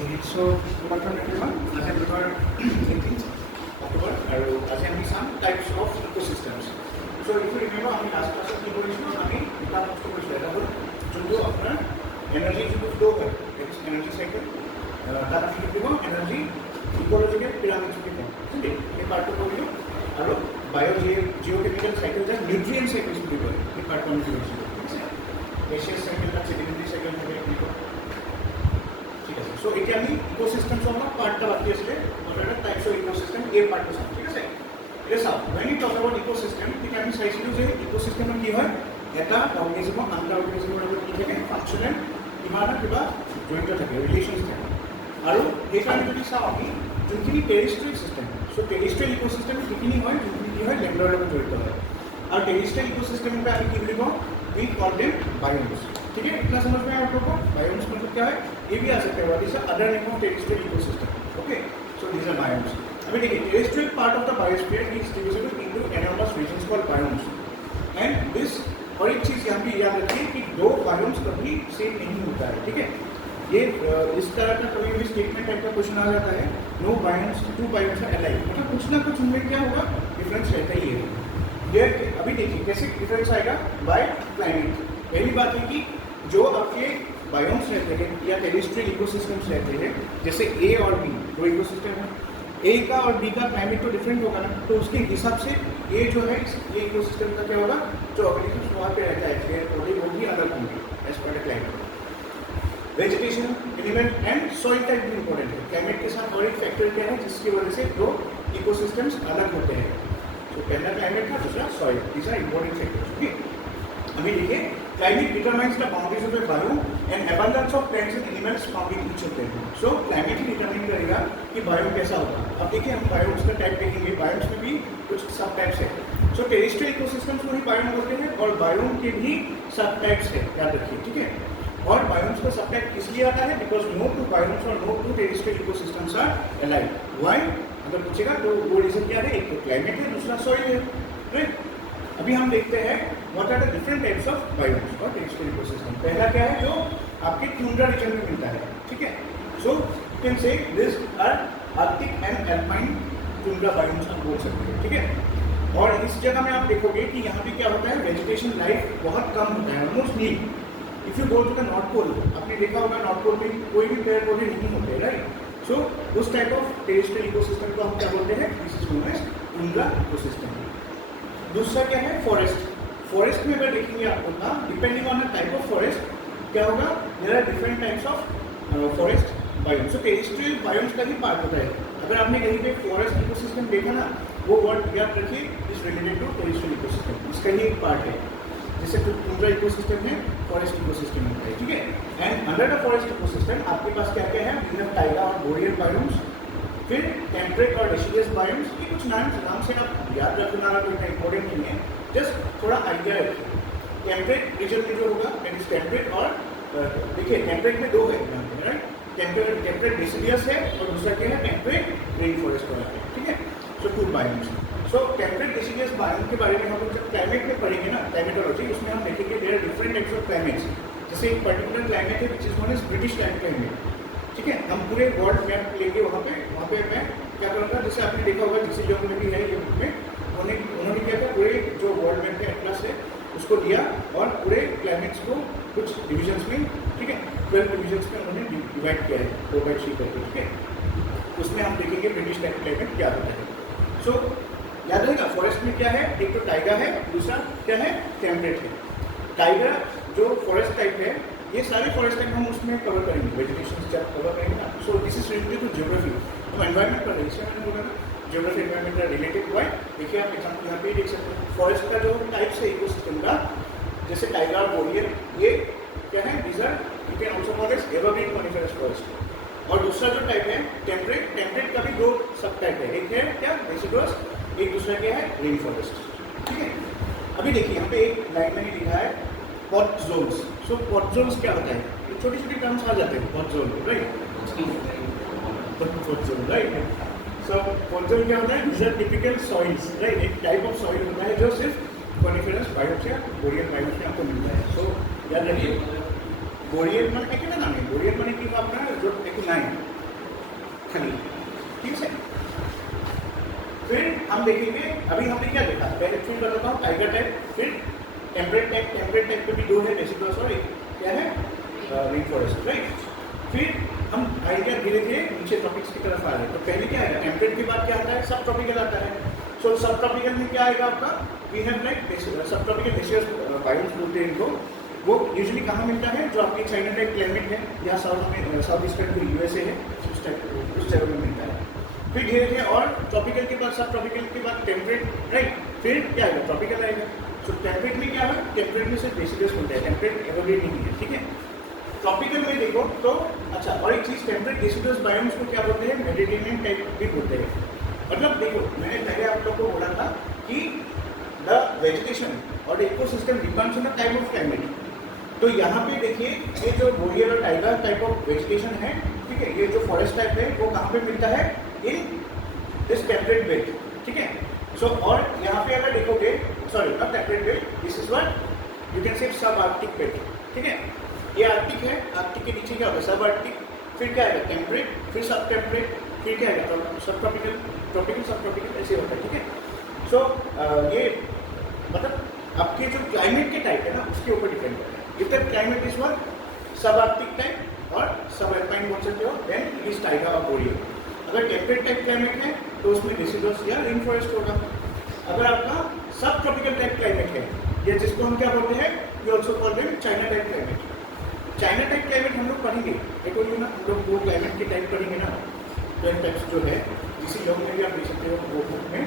So, what are we doing? As I remember, 18th October, as I some types of ecosystems. So, if you remember, I last class of ecosystems, I energy flow, that is energy cycle. That energy ecological pyramid. Okay, a part of the geochemical cycle, the nutrient cycle is a part of the gaseous cycle, sedimentary cycle. So, it can be ecosystems of part of the types of ecosystem, A part of something. Yes, when you talk about ecosystem, it can be sized as ecosystem of given data, organism, organism, functional, joint relations. And terrestrial system. So, terrestrial ecosystem is our terrestrial ecosystem we call them biomes. ठीक है, इतना समझ में आया आप लोगों को? Biomes मतलब क्या है? ये भी आ सकता है what is other name of terrestrial ecosystem. Okay, so these are biomes. अभी देखिए, terrestrial part of the biosphere is divisible into enormous regions called biomes. And this और एक चीज यहाँ पे याद रखिए कि दो बायोम्स कभी सेम नहीं होता है. ठीक है, ये इस तरह का कभी भी स्टेटमेंट टाइप का क्वेश्चन आ जाता है, no biomes, two biomes are alike, मतलब कुछ ना कुछ उनमें क्या होगा, डिफरेंस रहता ही है. ये अभी देखिए कैसे डिफरेंस आएगा बाय क्लाइमेट. पहली बात है कि जो आपके बायोम्स रहते हैं या टेरेस्ट्रियल इकोसिस्टम्स रहते हैं, जैसे ए और बी दो इकोसिस्टम है, ए का और बी का क्लाइमेट तो डिफरेंट होगा ना, तो उसके हिसाब से ए जो है ये इकोसिस्टम का क्या होगा, जो ऑर्गेनिजम्स वहाँ पे रहता है पेड़ पौधे वो भी अलग होंगे as per the climate. Vegetation, element and soil type भी इंपॉर्टेंट है. क्लाइमेट के साथ और एक फैक्टर क्या है जिसकी वजह से दो इकोसिस्टम्स अलग होते हैं. तो पहला क्लाइमेट था, दूसरा soil. These are important factors. Okay, अभी देखिए, climate determines the boundaries of a biome and abundance of plants and animals found in each of them. So climate he determine करेगा कि biome कैसा होगा. अब देखिए हम biomes का टाइप देखेंगे. biomes में भी कुछ सब टाइप्स है. So terrestrial ecosystems को ही biome बोलते हैं और biome के भी सब टाइप्स है, याद रखिए. ठीक है, और biomes का सब टाइप किस लिए आता है? Because no two biomes or no two terrestrial ecosystems are alike. Why? अगर पूछेगा तो वो रीजन क्या है? एक तो क्लाइमेट है, दूसरा सॉइल है. राइट, अभी हम देखते हैं what are the different types of biomes और टेरेस्ट्रियल इकोसिस्टम. पहला क्या है जो आपके टुंड्रा रीजन में मिलता है. ठीक है, so you can say this are arctic and alpine tundra biomes हम बोल सकते हैं. ठीक है, और इस जगह में आप देखोगे कि यहाँ पे क्या होता है, वेजिटेशन लाइफ बहुत कम होता है, almost nil. If you go to the North Pole, आपने देखा होगा नॉर्थ पोल में कोई भी पेड़ पौधे नहीं होते. राइट, सो उस टाइप ऑफ टेरेस्ट्रियल इकोसिस्टम को हम क्या बोलते हैं? This is known as tundra ecosystem. दूसरा क्या है? फॉरेस्ट. फॉरेस्ट में अगर देखेंगे आपको ना, depending on the type of forest क्या होगा, there are different types of forest biomes. So terrestrial biomes का ही पार्ट होता है. अगर आपने कहीं पे फॉरेस्ट इकोसिस्टम देखा ना, वो वर्ड याद रखिए is related to terrestrial ecosystem. इसका ही एक पार्ट है. जैसे टुंड्रा इकोसिस्टम है, फॉरेस्ट इकोसिस्टम होता है. ठीक है, and under the forest ecosystem आपके पास क्या क्या है? वी हैव टाइगा और बोरियल बायोम्स, फिर टेम्परेट और डेसिडियस बायोम्स. ये कुछ नाम से आप याद रखना कोई इंपॉर्टेंट नहीं है, जस्ट थोड़ा आइडिया रखिए. टेम्परेट रीजन में जो होगा दैट इज टेम्परेट, और देखिए टेम्परेट में दो है यहाँ पे. राइट, टेम्परेट डेसिडियस है और दूसरा क्या है? टेम्परेट रेन फॉरेस्ट वाला है. ठीक है, so two biomes. So temperate deciduous biome के बारे में हम लोग जब क्लाइमेट में पढ़ेंगे ना, क्लाइमेटोलॉजी, उसमें हम देखेंगे there are different types of climates. जैसे एक पर्टिकुलर क्लाइमेट है which is known as British climate. ठीक है, हम पूरे वर्ल्ड मैप लेंगे वहाँ पे मैं क्या करूँगा, जैसे आपने देखा होगा जिस लोगों में भी है ये बुक में, उन्होंने क्या किया, पूरे जो वर्ल्ड मैप का एटलस है उसको लिया और पूरे क्लाइमेट्स को कुछ डिविजन्स में, ठीक है, 12 डिविजन्स में उन्होंने डिवाइड किया है 2/3 करके. ठीक है, उसमें हम देखेंगे ब्रिटिश टाइप क्लाइमेट क्या होता है. सो याद रहेगा फॉरेस्ट में क्या है, एक तो टाइगा है, दूसरा क्या है? टेम्परेट है. टाइगा जो फॉरेस्ट टाइप है, ये सारे फॉरेस्ट टाइप हम उसमें कवर करेंगे, वेजिटेशन जब कवर करेंगे ना. So this is related to geography. हम एनवायरमेंट पर इससे मैंने बोला ना, ज्योग्राफी एनवायरमेंट का रिलेटेड हुआ है. देखिए आप एग्जाम्पल यहाँ पे देख सकते हैं. फॉरेस्ट का जो टाइप्स है इकोसिस्टम का, जैसे टाइगा और बोरियल, ये क्या है? These are you can also call as evergreen coniferous forest. और दूसरा जो टाइप है टेम्परेट का भी दो सब टाइप है. एक है क्या? डेसिडुअस. एक दूसरा क्या है? Rain forest. ठीक है, अभी देखिए यहाँ पे एक लाइन मैंने लिखा है pot zones. So pot zones क्या होता है? छोटी छोटी टर्म्स आ जाते हैं. Pot zone, right, pot zone, right. So pot zone क्या होता है? These are typical soils. Right, एक टाइप ऑफ सॉइल होता है जो सिर्फ कॉनिफरस बायोम्स या बोरियल बायोम्स में आपको मिलता है. सो याद रखिए, बोरियल मन अकेला नाम है. बोरियल मन की अपना जो एक लाइन खाली, ठीक है। फिर हम देखेंगे, अभी हमने क्या देखा, पहले फिर बताता हूँ टाइगर टाइप, फिर टेम्परेट टाइप। टेम्परेट टाइप पे भी दो है, डेसिडुअस और एक क्या है रेन फॉरेस्ट, राइट। फिर हम आइडिया धीरे धीरे नीचे टॉपिक्स की तरफ आ रहे हैं। तो पहले क्या आएगा, टेम्परेट के बाद क्या आता है, सब ट्रॉपिकल आता है। सो सब ट्रॉपिकल में क्या आएगा आपका, वी हैव लाइक सब ट्रॉपिकल डेसिडुअस बायोम्स बोलते हैं इनको। वो यूजुअली कहाँ मिलता है, जो आपकी चाइना टाइप क्लाइमेट है या साउथ ईस्टर्न जो यूएसए है उस टाइप में मिलता है। फिर धीरे धीरे और ट्रॉपिकल के बाद सब ट्रॉपिकल के बाद टेम्परेट, राइट। फिर क्या आएगा, ट्रॉपिकल आएगा। सो टेम्परेट में क्या है, टेम्परेट में सिर्फ डेसिडुअस मिलता है, टेम्परेट एवरग्रीन नहीं है, ठीक है। ट्रॉपिकल में देखो तो अच्छा, और एक चीज़, टेम्परेट डेसिडुअस बायोम्स को क्या बोलते हैं, मेडिटेरेनियन टाइप भी बोलते हैं। मतलब देखो, मैंने पहले आप लोग को बोला था कि द वेजिटेशन और the ecosystem depends on the type of climate. तो यहाँ पे देखिए, ये जो बोरियल और टाइगर टाइप ऑफ वेजिटेशन है, ठीक है, ये जो फॉरेस्ट टाइप है वो कहाँ पे मिलता है, इन दिस टेम्परेट बेल्ट, ठीक है। सो और यहाँ पे अगर देखोगे, sorry not temperate belt, this is what you can से सब आर्कटिक बेल्ट, ठीक है। ये आर्कटिक है, आर्कटिक के नीचे क्या होगा, सब आर्कटिक। फिर क्या आएगा, टेम्परेट, फिर सब टेम्परेट, फिर क्या आएगा, सब ट्रॉपिकल, ट्रॉपिकल सब ट्रॉपिकल, ऐसे होता है, ठीक है। सो ये मतलब आपके जो क्लाइमेट के टाइप है ना, उसके ऊपर डिपेंड करता है। इधर क्लाइमेट इज वन सब आर्कटिक टाइप और सब अल्पाइन बोल सकते हो, देन इट इज टाइगा और बोरियल। अगर टेम्परेट टाइप क्लाइमेट है तो उसमें डेसिडुअस या रेन फॉरेस्ट होगा। अगर आपका सब ट्रॉपिकल टाइप क्लाइमेट है, या जिसको हम क्या बोलते हैं, we also call them China type climate. China type climate हम लोग पढ़ेंगे, एक बोलिए ना, हम लोग वो क्लाइमेट के टाइप पढ़ेंगे ना, 12 टाइप्स जो है, इसी लोग में भी आप देख सकते हो, वो बुक में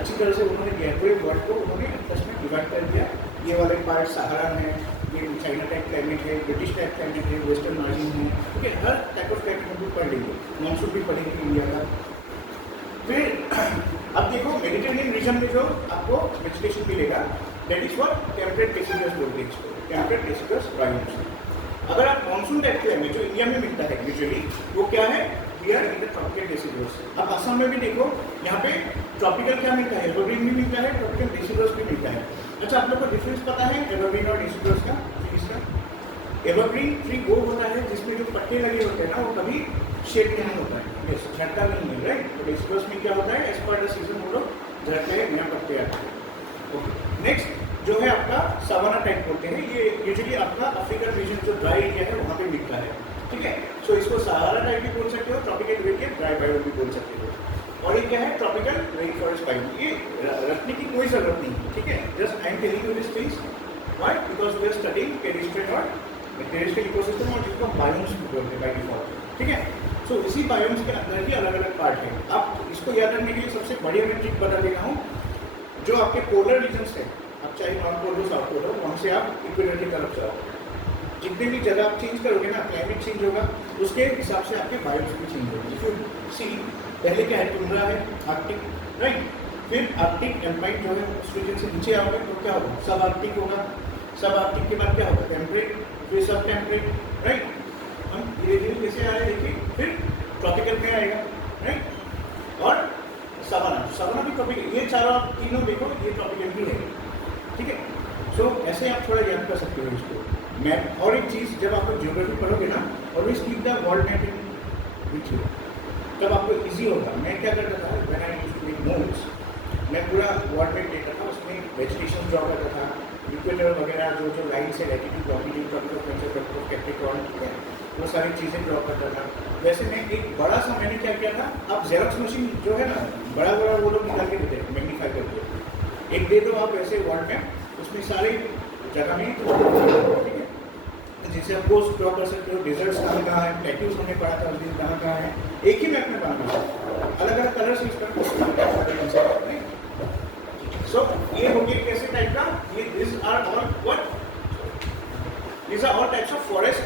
अच्छी तरह से उन्होंने दिया, पूरे वर्ल्ड को उन्होंने आपस में डिवाइड कर दिया। ये वाले पार्ट सहारा है, ये चाइना टाइप क्लाइमेट है, ब्रिटिश टाइप क्लाइमेट है, वेस्टर्न मार्जिन है, ठीक है। हर टाइप ऑफ क्लाइमेट हम लोग पढ़ लेंगे, मानसून भी पढ़ेंगे इंडिया का। फिर अब देखो, मेडिटेरेनियन रीजन में जो आपको वेजिटेशन मिलेगा, that is what temperate deciduous बोलते हैं इसको, टेम्परेट डेसिडुअस बायोम्स। अगर आप मानसून टाइप क्लाइमेट जो इंडिया में मिलता है यूजुअली, वो क्या है, we are in the tropical deciduous. अब असम में भी देखो, यहाँ पे ट्रॉपिकल क्या मिलता है, एवरग्रीन भी मिलता है, ट्रॉपिकल डेसिडुअस भी मिलता है। अच्छा, आप लोग को डिफरेंस पता है एवरग्रीन और डेसिडुअस का, इसका एवरग्रीन ट्री वो होता है जिसमें जो पत्ते लगे होते हैं ना, वो कभी शेप नहीं होता है, झड़ता नहीं है, राइट। तो डेसिडुअस में क्या होता है, एज पर द सीजन वो लोग झड़ते हैं, नया पत्ते आते हैं। ओके, नेक्स्ट जो है आपका सवाना टाइप बोलते हैं, ये यूजुअली आपका अफ्रीकन रीजन जो ड्राई एरिया है वहाँ पे मिलता है, ठीक है। सो इसको सहारा टाइप भी बोल सकते हो, ट्रॉपिकल एरिया ड्राई बायोम भी बोल सकते हो। और ये क्या है, ट्रॉपिकल रेन फॉरेस्ट बायोम। ये रखने की कोई जरूरत नहीं है, ठीक है। Just I am telling you this things, why, because we are studying terrestrial और टेरेस्ट्रियल इकोसिस्टम, और जिसको बायोम्स बोलते हैं बाय डिफॉल्ट, ठीक है। सो इसी बायोम्स के अंदर ही अलग अलग पार्ट है। अब इसको याद रखने के लिए सबसे बढ़िया मैं ट्रिक बता देता हूँ, जो आपके पोलर रीजन्स है, आप चाहे नॉर्थ पोल हो साउथ पोल हो, वहाँ से आप इक्वेटर की तरफ जाओ, जितने भी जगह आप चेंज करोगे ना, क्लाइमेट चेंज होगा, उसके हिसाब से आपके बायोम्स भी चेंज होंगे। इफ यू सी, पहले क्या है, टुंड्रा है, आर्कटिक, राइट। फिर आर्कटिक एल्पाइन जो है उस रीजन से नीचे आओगे तो क्या होगा, सब आर्कटिक होगा। सब आर्कटिक के बाद क्या होगा, टेम्परेट, फिर सब टेम्परेट, राइट। हम धीरे धीरे कैसे आ रहे हैं देखिए, फिर ट्रॉपिकल में आएगा, राइट। और सवाना, सवाना भी ट्रॉपिकल, ये चारों आप तीनों देखो, ये ट्रॉपिकल भी है, ठीक है। सो ऐसे आप थोड़ा याद कर सकते हो इसको, मैप। और एक चीज़, जब आप ज्योग्राफी पढ़ोगे ना, always keep the world map in with you, तब आपको इजी होगा। मैं क्या करता था, when I used to make notes, मैं पूरा वर्ल्ड मैप देखता था, उसमें वेजिटेशन ड्रॉ करता था, इक्वेटर वगैरह जो जो लाइन से लैटिट्यूड, लॉन्गिट्यूड, ट्रॉपिकल, कैप्रिकॉर्न, ठीक है, वो सारी चीज़ें ड्रॉ करता था। वैसे में एक बड़ा सा मैंने क्या किया था, आप जेरॉक्स मशीन जो है ना, बड़ा बड़ा वो लोग निकाल के देते हैं, मैग्नीफाई करके, एक दे दो आप ऐसे वर्ल्ड मैप, उसमें सारे जगह में, ठीक है, जिससे आप कोस्ट ड्रॉ कर सकते हो, डेजर्ट्स कहाँ है, प्लेट्यूज हमने पढ़ा था उस दिन कहाँ है, एक ही मैप में बनाना है, अलग अलग कलर्स यूज करना। सो ये हो गया कैसे टाइप का, ये this are all what, this are all types of forest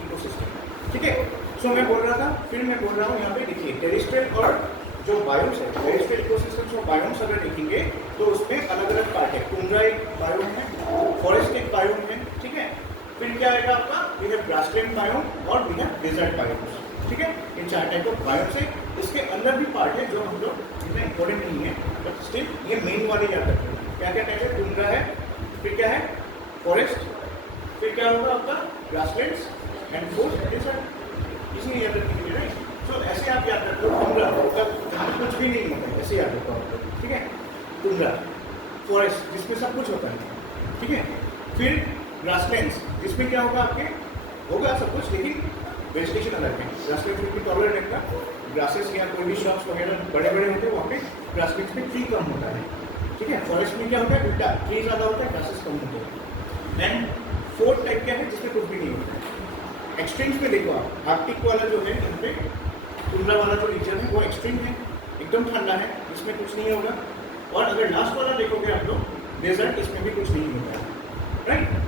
ecosystem, ठीक है। सो मैं बोल रहा था, फिर मैं बोल रहा हूँ यहाँ पे देखिए, टेरेस्ट्रियल और जो बायोम्स है, टेरेस्ट्रियल इकोसिस्टम्स और बायोम्स अगर देखेंगे तो उसमें अलग अलग पार्ट है। टुंड्रा एक बायोम है, फॉरेस्ट एक बायोम है, ठीक है। फिर क्या आएगा आपका, वी हैव ग्रासलैंड बायोम और वी हैव डेजर्ट बायोम्स, ठीक है। ये चार टाइप ऑफ बायोम्स है। इसके अंदर भी पार्ट है जो हम लोग इतना इंपॉर्टेंट नहीं है, बट स्टिल ये मेन वाले याद रखेंगे। क्या क्या टाइप है, टुंड्रा है, फिर क्या है फॉरेस्ट, फिर क्या होगा आपका ग्रासलैंड्स एंड फोर्थ डेजर्ट, इसी टुंड्रा, फॉरेस्ट जिसमें सब कुछ होता है, ठीक है। फिर ग्रासलैंड्स जिसमें क्या होगा, आपके होगा सब कुछ लेकिन वेजिटेशन अलग है। ग्रासलैंड में टॉलरेट रहेगा, ग्रासेस या कोई भी श्रब्स वगैरह बड़े बड़े होते हैं, वहाँ पे ग्रासलैंड्स में ट्री कम होता है, ठीक है। फॉरेस्ट में क्या होता है, उल्टा, ट्री ज़्यादा होता है, ग्रासेस कम होते हैं। एंड फोर्थ टाइप क्या है, जिसमें कुछ भी नहीं होता है। एक्सट्रीम्स में देखो आप, आर्कटिक वाला जो है, यहाँ पे टुंड्रा वाला जो रीजन है वो एक्सट्रीम है, एकदम ठंडा है, इसमें कुछ नहीं होगा। और अगर लास्ट वाला देखोगे आप लोग, डेजर्ट, इसमें भी कुछ नहीं होता है, राइट।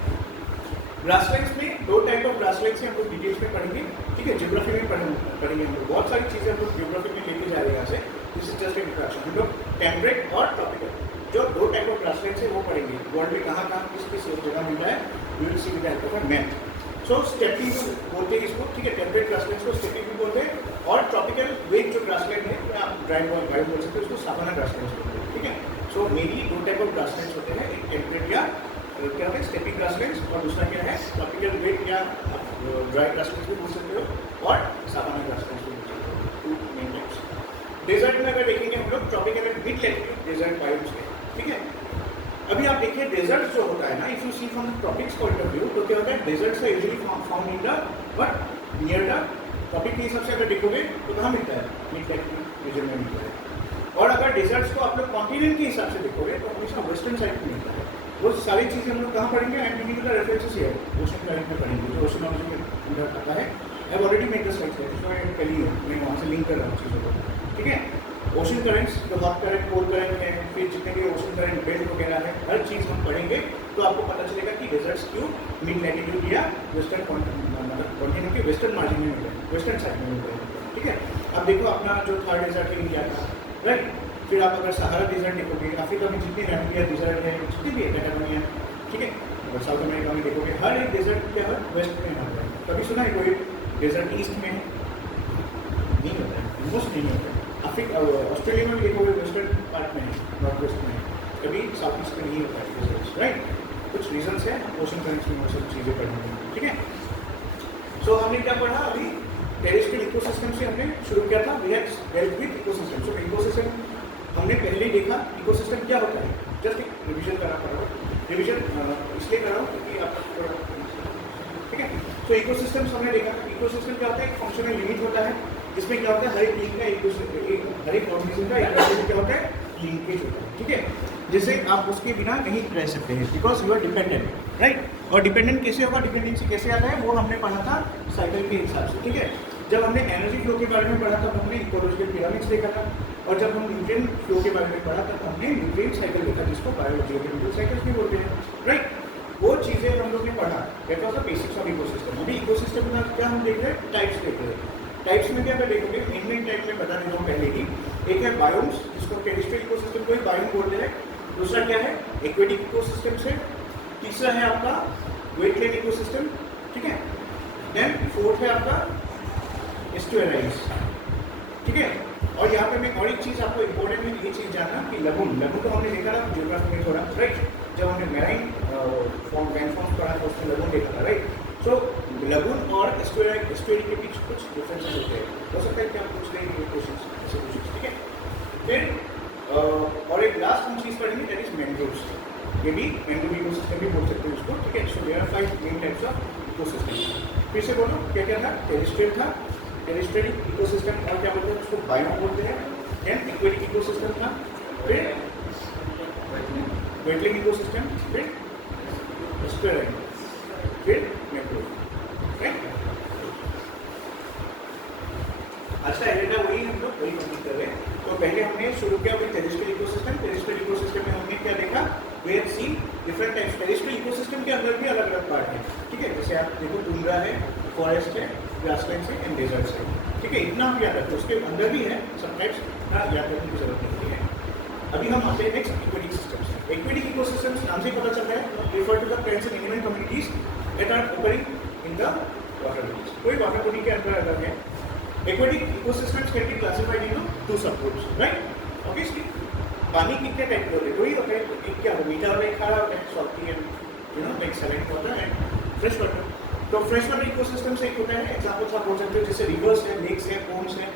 ग्रासलैंड्स में दो टाइप ऑफ ग्रासलैंड्स हैं, हम लोग डिटेल्स में पढ़ेंगे, ठीक है। ज्योग्राफी में पढ़ेंगे हम लोग, बहुत सारी चीज़ें हम लोग ज्योग्राफी में लेके जा रहे हैं यहाँ से। This is just introduction. हम लोग टेम्परेट और ट्रॉपिकल जो दो टाइप ऑफ ग्रासलैंड्स है वो पढ़ेंगे। वर्ल्ड में कहाँ कहाँ किस किस जगह मिलता है, we will see with the help of math. So steppe बोलते हैं इसको, ठीक है। टेम्परेट ग्रासलैंड्स को स्टेपी भी बोलते हैं, और ट्रॉपिकल वेट जो ग्रासलैंड है, या आप ड्राई वाइड बोल सकते हैं, उसको सावाना ग्रासलैंड्स बोलते हैं, ठीक है। सो मेनली दो टाइप ऑफ ग्रासलैंड्स होते हैं, एक टेम्परेट या क्या होता है स्टेपी ग्रासलैंड्स, और दूसरा क्या है ट्रॉपिकल वेट या ड्राई ग्रासलैंड्स भी बोल सकते हो, और सावाना ग्रासलैंड्स भी बोल सकते हो, टू मेन टाइप्स। डेजर्ट में अगर देखेंगे हम लोग, tropical and mid latitude desert biomes है, ठीक है। अभी आप देखिए डेजर्ट जो होता है ना, if you see from tropics point of view, तो क्या होता है, deserts are usually found in the but near the tropic के हिसाब से अगर देखोगे तो कहाँ मिलता है, मिड लैटिट्यूड रीजन में मिलता है। और अगर डेजर्ट्स को आप लोग कॉन्टिनेंट के हिसाब से देखोगे तो हमेशा वेस्टर्न साइड में मिलता है। वो सारी चीज़ें हम लोग कहाँ पढ़ेंगे, I am giving the references here, ocean current में पढ़ेंगे, जो ओशनोलॉजी में अंदर आता है। I have already made the slides है, इसमें मैं कल ही हूँ, मैं वहाँ से लिंक कर रहा हूँ चीज़ों को, ठीक है। ओशन करंट्स, जो हॉट करंट, कोल्ड करंट है, फिर जितने भी ओशन करंट बेल्ट वगैरह है, हर चीज़ हम पढ़ेंगे, तो आपको पता चलेगा कि डेजर्ट्स क्यों मिड लैटिट्यूड या वेस्टर्न मतलब कॉन्टिनेंट के वेस्टर्न मार्जिन में मिलते हैं, वेस्टर्न साइड में मिलते हैं, ठीक है। अब देखो अपना जो थर्ड डेजर्ट है इंडिया का, राइट। फिर आप अगर सहारा डेजर्ट देखोगे, अफ्रीका में जितने नामिबिया डेजर्ट है, जितने भी पैटागोनिया, ठीक है, और साउथ अमेरिका में देखोगे, हर एक डेजर्ट क्या है, वेस्ट में आता है। कभी सुना है कोई डेजर्ट ईस्ट में नहीं होता है, मोस्ट नहीं होता है। ऑस्ट्रेलिया में भी देखोगे वेस्टर्न पार्ट में, नॉर्थ वेस्ट में, कभी साउथ ईस्ट में नहीं होता है डेजर्ट्स, राइट। कुछ रीजंस है, ओशन करंट्स में वो सब चीज़ें पढ़नी है, ठीक है। सो हमने क्या पढ़ा अभी, टेरेस्ट्रियल इकोसिस्टम से हमने शुरू किया था, we have dealt with ecosystem. So ecosystem हमने पहले ही देखा, इकोसिस्टम क्या होता है, जस्ट एक रिविजन करना पड़ा, रिविजन इसलिए कर रहा हूँ क्योंकि आप, ठीक है। तो इकोसिस्टम्स हमने देखा, इकोसिस्टम क्या होता है, एक फंक्शनल यूनिट होता है, जिसमें क्या होता है, हर एक लिंक का हर एक ऑर्गेनिज्म का एक दूसरे क्या होता है, लिंकेज होता है, ठीक है। जैसे आप उसके बिना नहीं रह सकते हैं, because you are dependent, right. और डिपेंडेंट कैसे होगा, डिपेंडेंसी कैसे आता है, वो हमने पढ़ा था साइकिल के हिसाब से, ठीक है। जब हमने एनर्जी फ्लो के बारे में पढ़ा तब हमने इकोलॉजिकल पिरामिड्स देखा था, और जब हम न्यूट्रिएंट फ्लो के बारे में पढ़ा तब हमने न्यूट्रिएंट साइकिल देखा, जिसको बायोलॉजिकल साइकिल्स भी बोलते हैं, राइट। वो चीज़ें हम लोग ने पढ़ा, that was the basics of ecosystem. अभी इकोसिस्टम का क्या हम देख रहे हैं, टाइप्स देख रहे हैं। टाइप्स में क्या मैं देखोगे, मेन टाइप में बता देता हूँ पहले ही। एक है बायोम्स, जिसको टेरेस्ट्रियल इकोसिस्टम को ही बायोम बोलते हैं। दूसरा क्या है, एक्वेटिक इकोसिस्टम से। तीसरा है आपका वेटलैंड इकोसिस्टम, ठीक है। देन फोर्थ है आपका एस्टुअराइज, ठीक है। और यहाँ पे मैं और एक चीज़ आपको इम्पोर्टेंट है, ये चीज़ जानना कि लगून तो हमने देखा था जियोग्राफी में थोड़ा, राइट। जब हमने मैराइन फॉर्म लैंडफॉर्म्स पढ़ा था उसमें लगून देखा था, राइट। सो लगून और एस्टुअरी के बीच कुछ डिफरेंसेस होते हैं, हो सकता है कि आप पूछ लेंगे क्वेश्चन, ठीक है। फिर और एक लास्ट हम चीज़ पढ़ेंगे, दैट इज मैंग्रोव्स। ये भी मैंग्रोव इकोसिस्टम भी बोल सकते हैं उसको, ठीक है। So there are 5 main types of ecosystem. फिर से बोलो क्या क्या था, टेरेस्ट्रियल था, टेरेस्ट्रियल इकोसिस्टम, और क्या बोलते हैं उसको, बायोम बोलते हैं। देन एक्वेटिक इकोसिस्टम था, फिर वेटलैंड इकोसिस्टम, फिर एस्टुअराइज, फिर मैंग्रोव, राइट। आज का एजेंडा वही हम लोग वही कंप्लीट कर रहे हैं। तो पहले हमने शुरू किया with terrestrial ecosystem. Terrestrial ecosystem में हमने क्या देखा, we have seen different types. Terrestrial ecosystem के अंदर भी अलग अलग पार्ट है, ठीक है। जैसे आप देखो टुंड्रा है, फॉरेस्ट है, ग्रासलैंड्स है एंड डेजर्ट्स है, ठीक है। इतना आप याद रखो, उसके अंदर भी है सब टाइप्स का याद रखने की जरूरत नहीं है। अभी हम आते हैं next aquatic systems. Aquatic ecosystems नाम से पता चलता है, refer to the plants and animal communities that are occurring in the water bodies. कोई वाटर बॉडी के अंदर अगर है, aquatic ecosystems can be classified into 2 subgroups, right. Obviously पानी कितने टाइप के होते हैं, वही होता है, एक क्या होता है, मीठा होता है, खारा होता है, salty and like saline water and fresh water. तो फ्रेश वाटर इकोसिस्टम से एक होता है, एग्जांपल्स आप बोल सकते हो जैसे रिवर्स है, लेक्स है, पोन्ड्स है,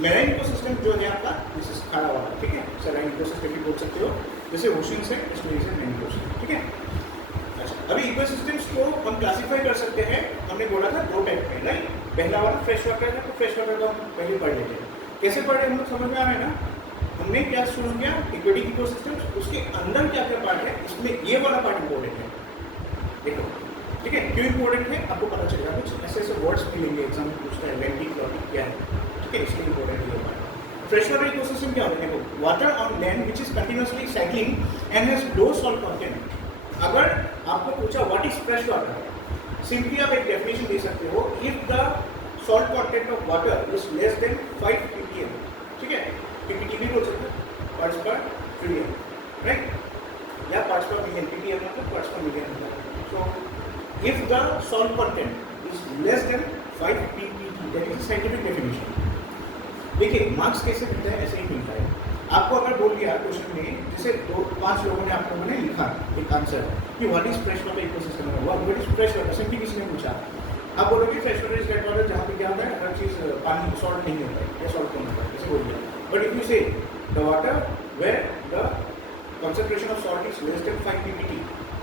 मेराइन इकोसिस्टम जो है आपका दिस इज खारा वाला, ठीक है, सराइन इकोसिस्टम भी बोल सकते हो, जैसे ओशन से इसमें इज मेन इकोसिस्टम, ठीक है। अच्छा, अभी इकोसिस्टम्स को हम क्लासिफाई कर सकते हैं, हमने बोला था दो टाइप में, राइट। पहला वाला फ्रेश वाटर है, तो फ्रेश वाटर को हम पहले पढ़ लेते हैं। कैसे पढ़े हम लोग समझ में आ रहे हैं ना। हमने क्या शुरू किया, एक्वेटिक इकोसिस्टम्स, उसके अंदर क्या क्या पार्ट है, इसमें ये वाला पार्ट इंपॉर्टेंट है, देखो, ठीक है। क्यों इंपॉर्टेंट है आपको पता चलेगा, कुछ ऐसे ऐसे वर्ड्स मिलेंगे एग्जाम में पूछता है, लैंडिक लॉटिक क्या है, ठीक है, इसलिए इंपॉर्टेंट है ये पार्ट। फ्रेश वाटर इकोसिस्टम क्या होता है, देखो, water on land which is continuously cycling and has low salt content. अगर आपको पूछा what is fresh water, simply आप एक डेफिनेशन दे सकते हो, if the salt content of water is less than 5 ppm, ठीक है, ppm भी बोल सकते हैं, पार्ट्स पर ट्रिलियन, राइट, या पार्ट्स पर मिलियन, ppm मतलब पार्ट्स पर मिलियन होता है। So if the salt content is less than 5 ppm, that is scientific definition. देखिए मार्क्स कैसे मिलता है, ऐसे ही मिलता है। आपको अगर बोल दिया क्वेश्चन में, जैसे 2-5 लोगों ने आप लोगों ने लिखा एक आंसर कि what is fresh water ecosystem, what is fresh water, simply किसी ने पूछा, आप बोलोगे fresh water is that water जहाँ पे क्या होता है, हर चीज पानी सॉल्ट नहीं होता है या सॉल्ट नहीं होता है, ऐसे बोल दिया। But if you say the water where the concentration of salt is less than 5 ppt,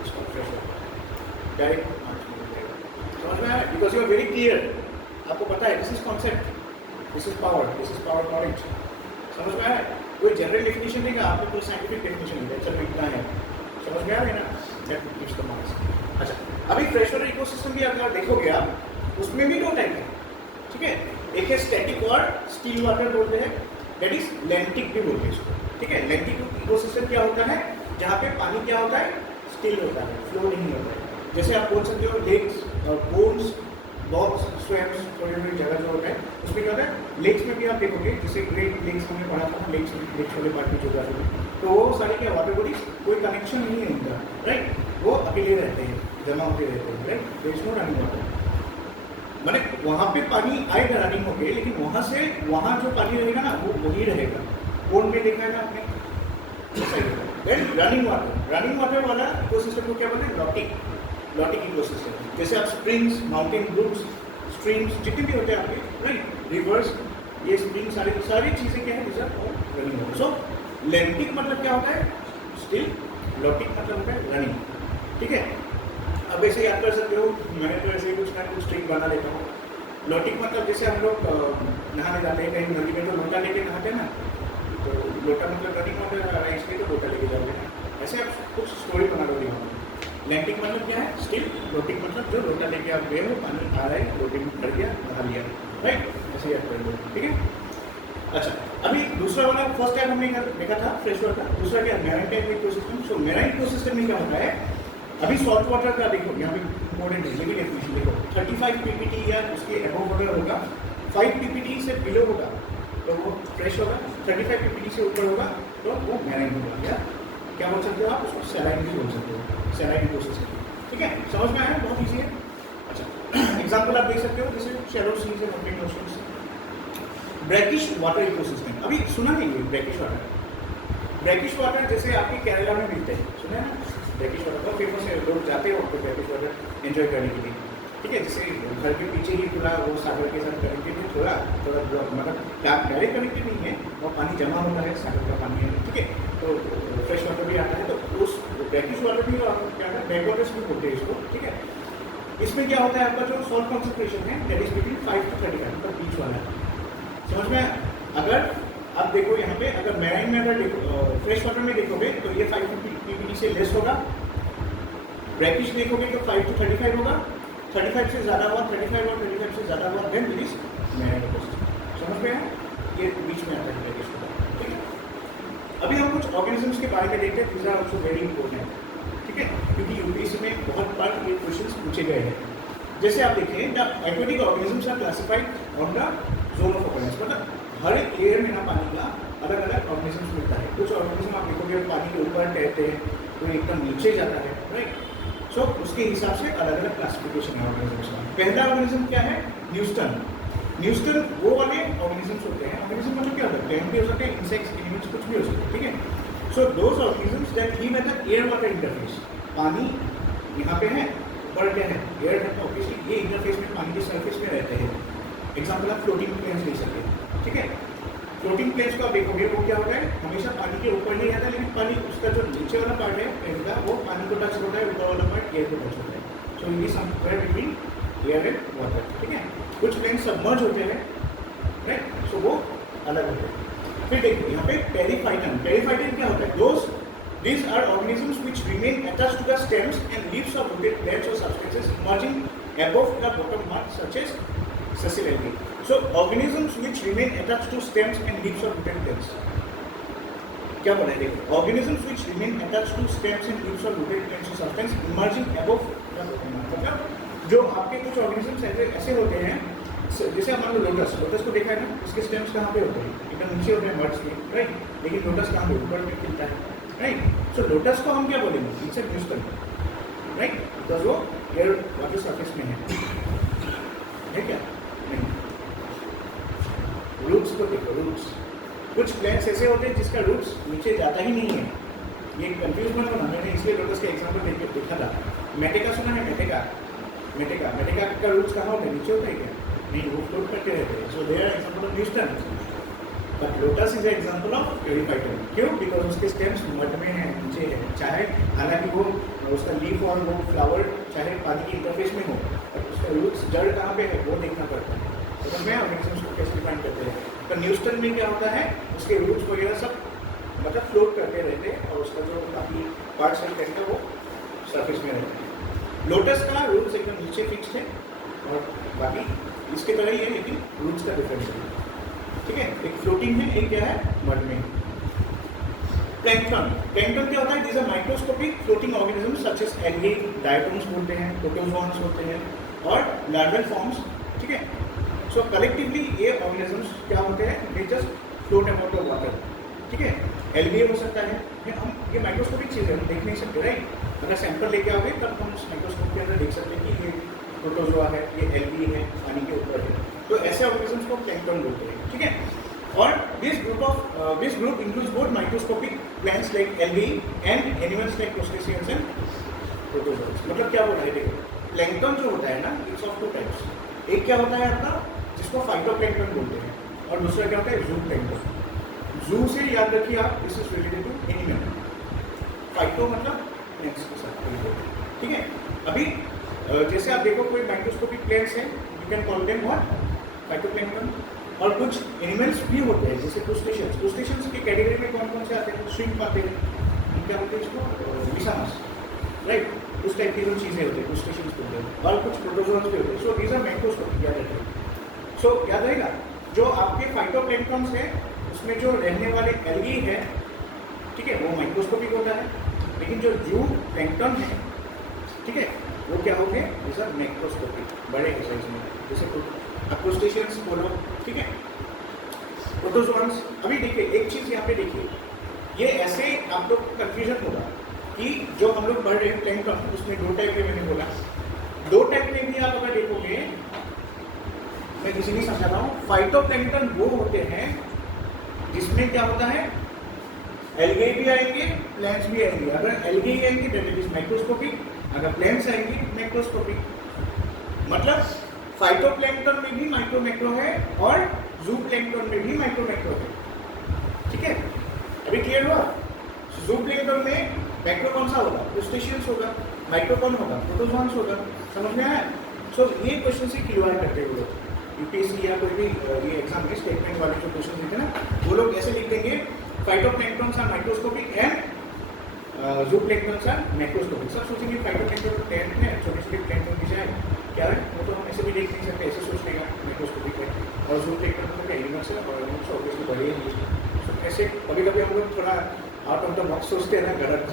it's called fresh water, direct समझ में आया, because you are very clear, आपको पता है this is concept, this is power knowledge, समझ में आया। कोई जनरल डेफिनेशन देगा, आपको कोई साइंटिफिक डेफिनेशन देगा, चलो इतना है, समझ में आ रहा है ना, दैट गिव्स द मार्क्स। अच्छा, अभी फ्रेश वाटर इकोसिस्टम भी अगर देखोगे आप, उसमें भी दो टाइप है, ठीक है, एक है स्टैटिक और स्टिल वाटर बोलते हैं, दैट इज लैंटिक भी बोलते हैं इसको, ठीक है। लैंटिक इकोसिस्टम क्या होता है, जहाँ पे पानी क्या होता है, स्टिल होता है, फ्लो नहीं होता है, जैसे आप बोल सकते हो लेक्स और पोन्स, बॉक्स, स्वैम्स, थोड़ी थोड़ी जगह जो होता है उसमें क्या होता है। लेक्स में भी आप देखोगे, जैसे ग्रेट लेक्स हमने पढ़ा था, लेक्स वाले पार्ट में जोग्राफी में, तो वो सारे क्या वाटर बॉडीज कोई कनेक्शन नहीं है उनका, राइट, वो अकेले रहते हैं, जमा होते रहते हैं, right, there is no running water, मैंने वहाँ पे पानी आएगा रनिंग होके, लेकिन वहाँ से वहाँ जो पानी रहेगा ना वो वही रहेगा। पोन में देखा है ना आपने, देन रनिंग वाटर वाला इकोसिस्टम को क्या बोलते हैं, लॉटिक इकोसिस्टम। जैसे आप स्प्रिंग्स, माउंटेन ब्रूक्स, स्ट्रीम्स जितने भी होते हैं आपके, राइट, रिवर्स, ये स्प्रिंग सारी चीज़ें क्या है, this are all running water. So lentic मतलब क्या होता है, स्टिल, लॉटिक मतलब होता है रनिंग, ठीक है। अब ऐसे याद कर सकते हो, मैं तो ऐसे कुछ ना कुछ ट्रिक बना लेता हूँ। लॉटिक मतलब जैसे हम लोग नहाने जाते हैं कहीं नदी में, तो लोटा लेके नहाते हैं ना, तो लोटा मतलब रनिंग वाटर, इसलिए तो लोटा लेके जाओगे ना, ऐसे आप कुछ स्टोरी बना लो दिमाग में। लैंटिक मतलब क्या है, स्टिल, लॉटिक मतलब जो लोटा लेके आप गए हो, पानी आ रहा है, लोटे में भर गया, नहा लिया, राइट, ऐसे याद कर लो, ठीक है। अच्छा, अभी दूसरा वाला फर्स्ट टाइम हमने देखा था फ्रेश वाटर, दूसरा क्या, मैराइन टाइप इकोसिस्टम। सो मैराइन इकोसिस्टम में क्या होता है, अभी सॉल्ट वाटर का देखो, यहाँ पे इंपॉर्टेंट है, लेकिन डेफिनेशन देखो, 35 ppt या उसके अबव वाटर होगा, 5 ppt से बिलो होगा तो वो फ्रेश होगा, 35 ppt से ऊपर होगा तो वो मैराइन होगा, या क्या बोल सकते हो आप उसको, सैलाइन भी बोल सकते हो, सैलाइन इकोसिस्टम, ठीक है, समझ में आया, बहुत ईजी है। अच्छा, एग्जाम्पल आप देख सकते हो, जैसे shallow seas and open oceans, brackish water ecosystem. अभी सुना नहीं है ब्रैकिश वाटर जैसे आपके केरला में मिलते हैं, सुना है ना, ब्रैकिश वाटर बहुत फेमस है, लोग जाते हैं वहाँ पे ब्रैकिश वाटर एंजॉय करने के लिए, ठीक है। जैसे घर के पीछे ही थोड़ा वो सागर के साथ कनेक्टेड है, थोड़ा मतलब डायरेक्ट कनेक्टेड नहीं है, वो पानी जमा होता है, सागर का पानी है, ठीक है, तो फ्रेश वाटर भी आता है, तो उस ब्रैकिश वाटर भी क्या होता है, बैक वाटर्स भी बोलते हैं इसको, ठीक है। इसमें क्या होता है, आपका जो सॉल्ट कॉन्सेंट्रेशन है दैट इज बिटवीन 5 to 35, मतलब बीच वाला है, समझ में। अगर आप देखो यहाँ पे, अगर मैराइन में अगर देखो, फ्रेश वाटर में देखोगे तो ये 5 ppt से लेस होगा, ब्रैकिश देखोगे तो 5 to 35 होगा, 35 से ज़्यादा हुआ, 35 और 35 से ज़्यादा हुआ, then it is marine ecosystem, समझ में है, ये बीच में आता है ब्रैकिश वाटर, ठीक है। अभी हम कुछ ऑर्गेनिजम्स के बारे में देखते हैं, these are also very important, ठीक है, क्योंकि यूपीएससी में बहुत बार ये क्वेश्चंस पूछे गए हैं। जैसे आप देखें, the aquatic organisms are classified on the zone of occurrence, मतलब हर एक लेयर में ना पानी का अलग अलग ऑर्गेनिजम्स मिलता है। कुछ ऑर्गेनिज्म आप देखोगे पानी के ऊपर तैरते हैं, कोई एकदम नीचे जाता है, राइट, सो उसके हिसाब से अलग अलग क्लासिफिकेशन है ऑर्गेनिजम्स का। पहला ऑर्गेनिज्म क्या है, न्यूस्टन वो वाले ऑर्गेनिजम्स होते हैं, ऑर्गेनिज्म मतलब क्या होता है, प्लांट भी हो सकते हैं, इंसेक्ट्स, एनिमल्स, कुछ भी हो सकते हैं, ठीक है। So those organisms that live at the air water interface, पानी यहाँ पे है, ऊपर क्या है, एयर है, तो ऑब्वियसली ये इंटरफेस में पानी के सरफेस में रहते हैं। एग्जाम्पल आप फ्लोटिंग प्लेन्स ले सकते हैं, ठीक है। फ्लोटिंग प्लेन्स को आप देखोगे वो क्या होता है, हमेशा पानी के ऊपर नहीं रहता, लेकिन पानी उसका जो नीचे वाला पार्ट है प्लेन का वो पानी को टच होता है, ऊपर वाला पार्ट एयर को टच होता है। सो ये somewhere between air and water, ठीक है। कुछ प्लेन सबमर्ज होते हैं, राइट, सो वो अलग होते हैं। फिर देखिए यहाँ पे पेरिफाइटन, पेरिफाइटन क्या होता है, दोस these are organisms which remain attached to the stems and leaves of rooted plants or substances emerging above the bottom mark such as sessile algae. So organisms which remain attached to stems and leaves of rooted plants, क्या बोला है देखो, organisms which remain attached to stems and leaves of rooted plants or substances emerging above the bottom mark, मतलब जो आपके कुछ organisms ऐसे होते हैं, जैसे मान लो लोटस, लोटस को देखा है ना, इसके स्टेम्स कहाँ पे होते हैं, एकदम नीचे होते हैं मर्ड्स में, राइट, लेकिन लोटस कहाँ पे ऊपर में खिलता है, राइट। सो लोटस को हम क्या बोलेंगे, इट्स अ म्यूस्टल, राइट, बिकॉज वो एयर वाटर सरफेस में है क्या, नहीं। रूट्स को देखो, रूट्स, कुछ प्लांट्स ऐसे होते हैं जिसका रूट्स नीचे जाता ही नहीं है, ये कंफ्यूज मत होना, मैंने इसलिए लोटस का एग्जाम्पल देखा था। मेटेका सुना है, मेटेका, मेटेका, मेटेका का रूट्स कहाँ होते हैं, नीचे होते हैं क्या, नहीं, वो फ्लोट करते रहते हैं। So they are example of neuston, but lotus is example of periphyton, क्यों, बिकॉज उसके स्टेम्स मड में है, नीचे है, चाहे हालांकि वो उसका लीफ और वो फ्लावर चाहे पानी के इंटरफेस में हो, बट उसका रूट्स जड़ कहाँ पे है वो देखना पड़ता है। तो मैं ऑर्गेनिजम्स को कैसे डिफाइन करते हैं, तो न्यूस्टन में क्या होता है, उसके रूट्स वगैरह सब मतलब फ्लोट करते रहते हैं और उसका जो बाकी पार्ट्स है कहते हैं वो सरफेस में रहते हैं। लोटस का रूट्स एकदम नीचे फिक्स है और बाकी इसके तरह ही है, लेकिन रूट्स का डिफरेंस है, ठीक है। एक फ्लोटिंग है, एक क्या है मड में। प्लैंकटन, प्लैंकटन क्या होता है, this are microscopic floating organisms such as algae, diatoms बोलते हैं, प्रोटोजोआन्स होते हैं और लार्वल फॉर्म्स, ठीक है। सो कलेक्टिवली ये ऑर्गेनिजम्स क्या होते हैं, they just float about the water, ठीक है। एल्गी हो सकता है, हम ये माइक्रोस्कोपिक चीज़ है, हम देख नहीं सकते, राइट। अगर सैंपल लेके आओगे तब हम उस माइक्रोस्कोप के अंदर देख सकते हैं कि ये प्रोटोजोआ है, ये एल्गी है, पानी के ऊपर है, तो ऐसे ऑर्गेनिजम्स को प्लैंकटन बोलते हैं, ठीक है। और this group includes both microscopic plants like algae and animals like crustaceans and protozoas. मतलब क्या बोल रहा है, देखो प्लैंकटन जो होता है ना, इट्स ऑफ टू टाइप्स, एक क्या होता है आपका जिसको फाइटोप्लैंकटन बोलते हैं और दूसरा क्या होता है जू प्लैंकटन। जू से याद रखिए आप, this is related to animal, phyto मतलब प्लांट्स के साथ, ठीक है। अभी जैसे आप देखो कोई माइक्रोस्कोपिक प्लांट्स हैं, you can call them what, phytoplankton. और कुछ एनिमल्स भी होते हैं जैसे क्रूस्टेशियंस, क्रूस्टेशियंस की कैटेगरी में कौन कौन से आते हैं, श्रिम्प आते हैं, क्या बोलते हैं इसको, मिसामस, राइट, उस टाइप की जो चीज़ें होती हैं क्रूस्टेशियंस बोलते हैं। और कुछ प्रोटोजोआन्स भी होते हैं। सो दीज आर माइक्रोस्कोपिक, याद रखिए। सो याद रहेगा, जो आपके फाइटोप्लैंक्टन्स हैं उसमें जो रहने वाले एल्गी है, ठीक है, वो माइक्रोस्कोपिक होता है, लेकिन जो जू प्लैंक्टन है, ठीक है, वो क्या हो गए, दिस आर मैक्रोस्कोपिक, बड़े साइज में, जैसे क्रूस्टेशियंस बोलो, ठीक है, प्रोटोजोआन्स। अभी देखिए एक चीज़ यहाँ पे देखिए, ये ऐसे आप लोग कन्फ्यूजन होगा कि जो हम लोग पढ़ रहे हैं प्लैंकटन, उसमें दो टाइप के मैंने बोला, दो टाइप में भी आप अगर देखोगे, मैं किसी नहीं समझा रहा हूँ, फाइटोप्लैंक्टन वो होते हैं जिसमें क्या होता है, एल्गे भी आएंगे, प्लांट्स भी आएंगे। अगर एल्गे आएंगे दैट इज माइक्रोस्कोपिक, अगर प्लांट्स आएंगे मैक्रोस्कोपिक। मतलब फाइटोप्लैंक्टन में भी माइक्रो मैक्रो है और जूप्लैंक्टन में भी माइक्रो मैक्रो है, ठीक है। अभी क्लियर हुआ, जूप्लैंक्टन में मैक्रो कौन सा होगा, क्रूस्टेशियंस होगा, माइक्रो कौन होगा, प्रोटोजोआन्स होगा, समझ में आया। सो ये क्वेश्चन से क्लियर करते हैं वो लोग, यूपीएससी या कोई भी ये एग्जाम के स्टेटमेंट वाले जो क्वेश्चन देते हैं ना, वो लोग ऐसे लिख देंगे, phytoplanktons are microscopic and zooplanktons are macroscopic. सब सोचेंगे फाइटोप्लैंक्टन तो प्लांट है, छोटे छोटे प्लांट की जाए, क्या है वो तो हम ऐसे भी देख नहीं सकते, ऐसे सोच लेगा माइक्रोस्कोपिक है, और जूप्लैंक्टन तो क्या एनिमल्स है और एनिमल्स ऑब्वियसली बड़े हैं। ऐसे कभी कभी हम लोग थोड़ा आउट ऑफ द बॉक्स सोचते हैं ना, गलत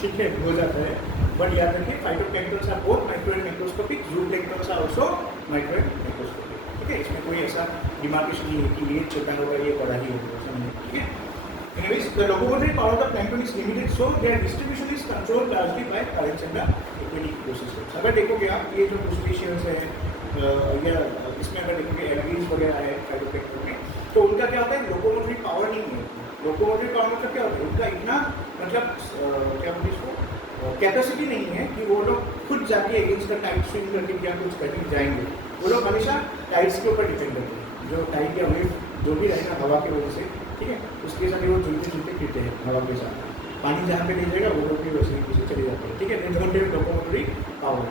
ठीक है हो जाता है, बट याद रखिए phytoplanktons are both micro and macroscopic, zooplanktons are also micro and macroscopic, ठीक है। इसमें कोई ऐसा डिमार्केशन नहीं है कि ये छोटा होगा ये बड़ा ही होगा, समझिए, ठीक है। Anyways, the locomotory power of the plankton is limited, so their distribution is controlled largely by currents in the aquatic ecosystems. अगर देखोगे आप ये जो क्रूस्टेशियंस है या इसमें अगर देखोगे एल्गीज वगैरह है फाइटोप्लैंक्टन में, तो उनका क्या होता है, लोकोमोटरी पावर नहीं है। लोकोमोटरी पावर मतलब क्या होता है, उनका इतना मतलब क्या बोलते हैं इसको, कैपेसिटी नहीं है कि वो लोग खुद जाके अगेंस्ट द टाइड स्विम करके क्या कुछ करके जाएंगे। वो लोग हमेशा टाइड्स के ऊपर डिपेंड करते हैं, जो टाइट या वेव जो भी रहेगा हवा की वजह से, ठीक है, उसके साथ वो झूलते झूलते फिरते हैं हवा के साथ। पानी जहाँ पे नहीं जाएगा वो लोग भी वैसे ही चले जाते हैं, ठीक है। इन घंटे लोकोमोटरी पावर।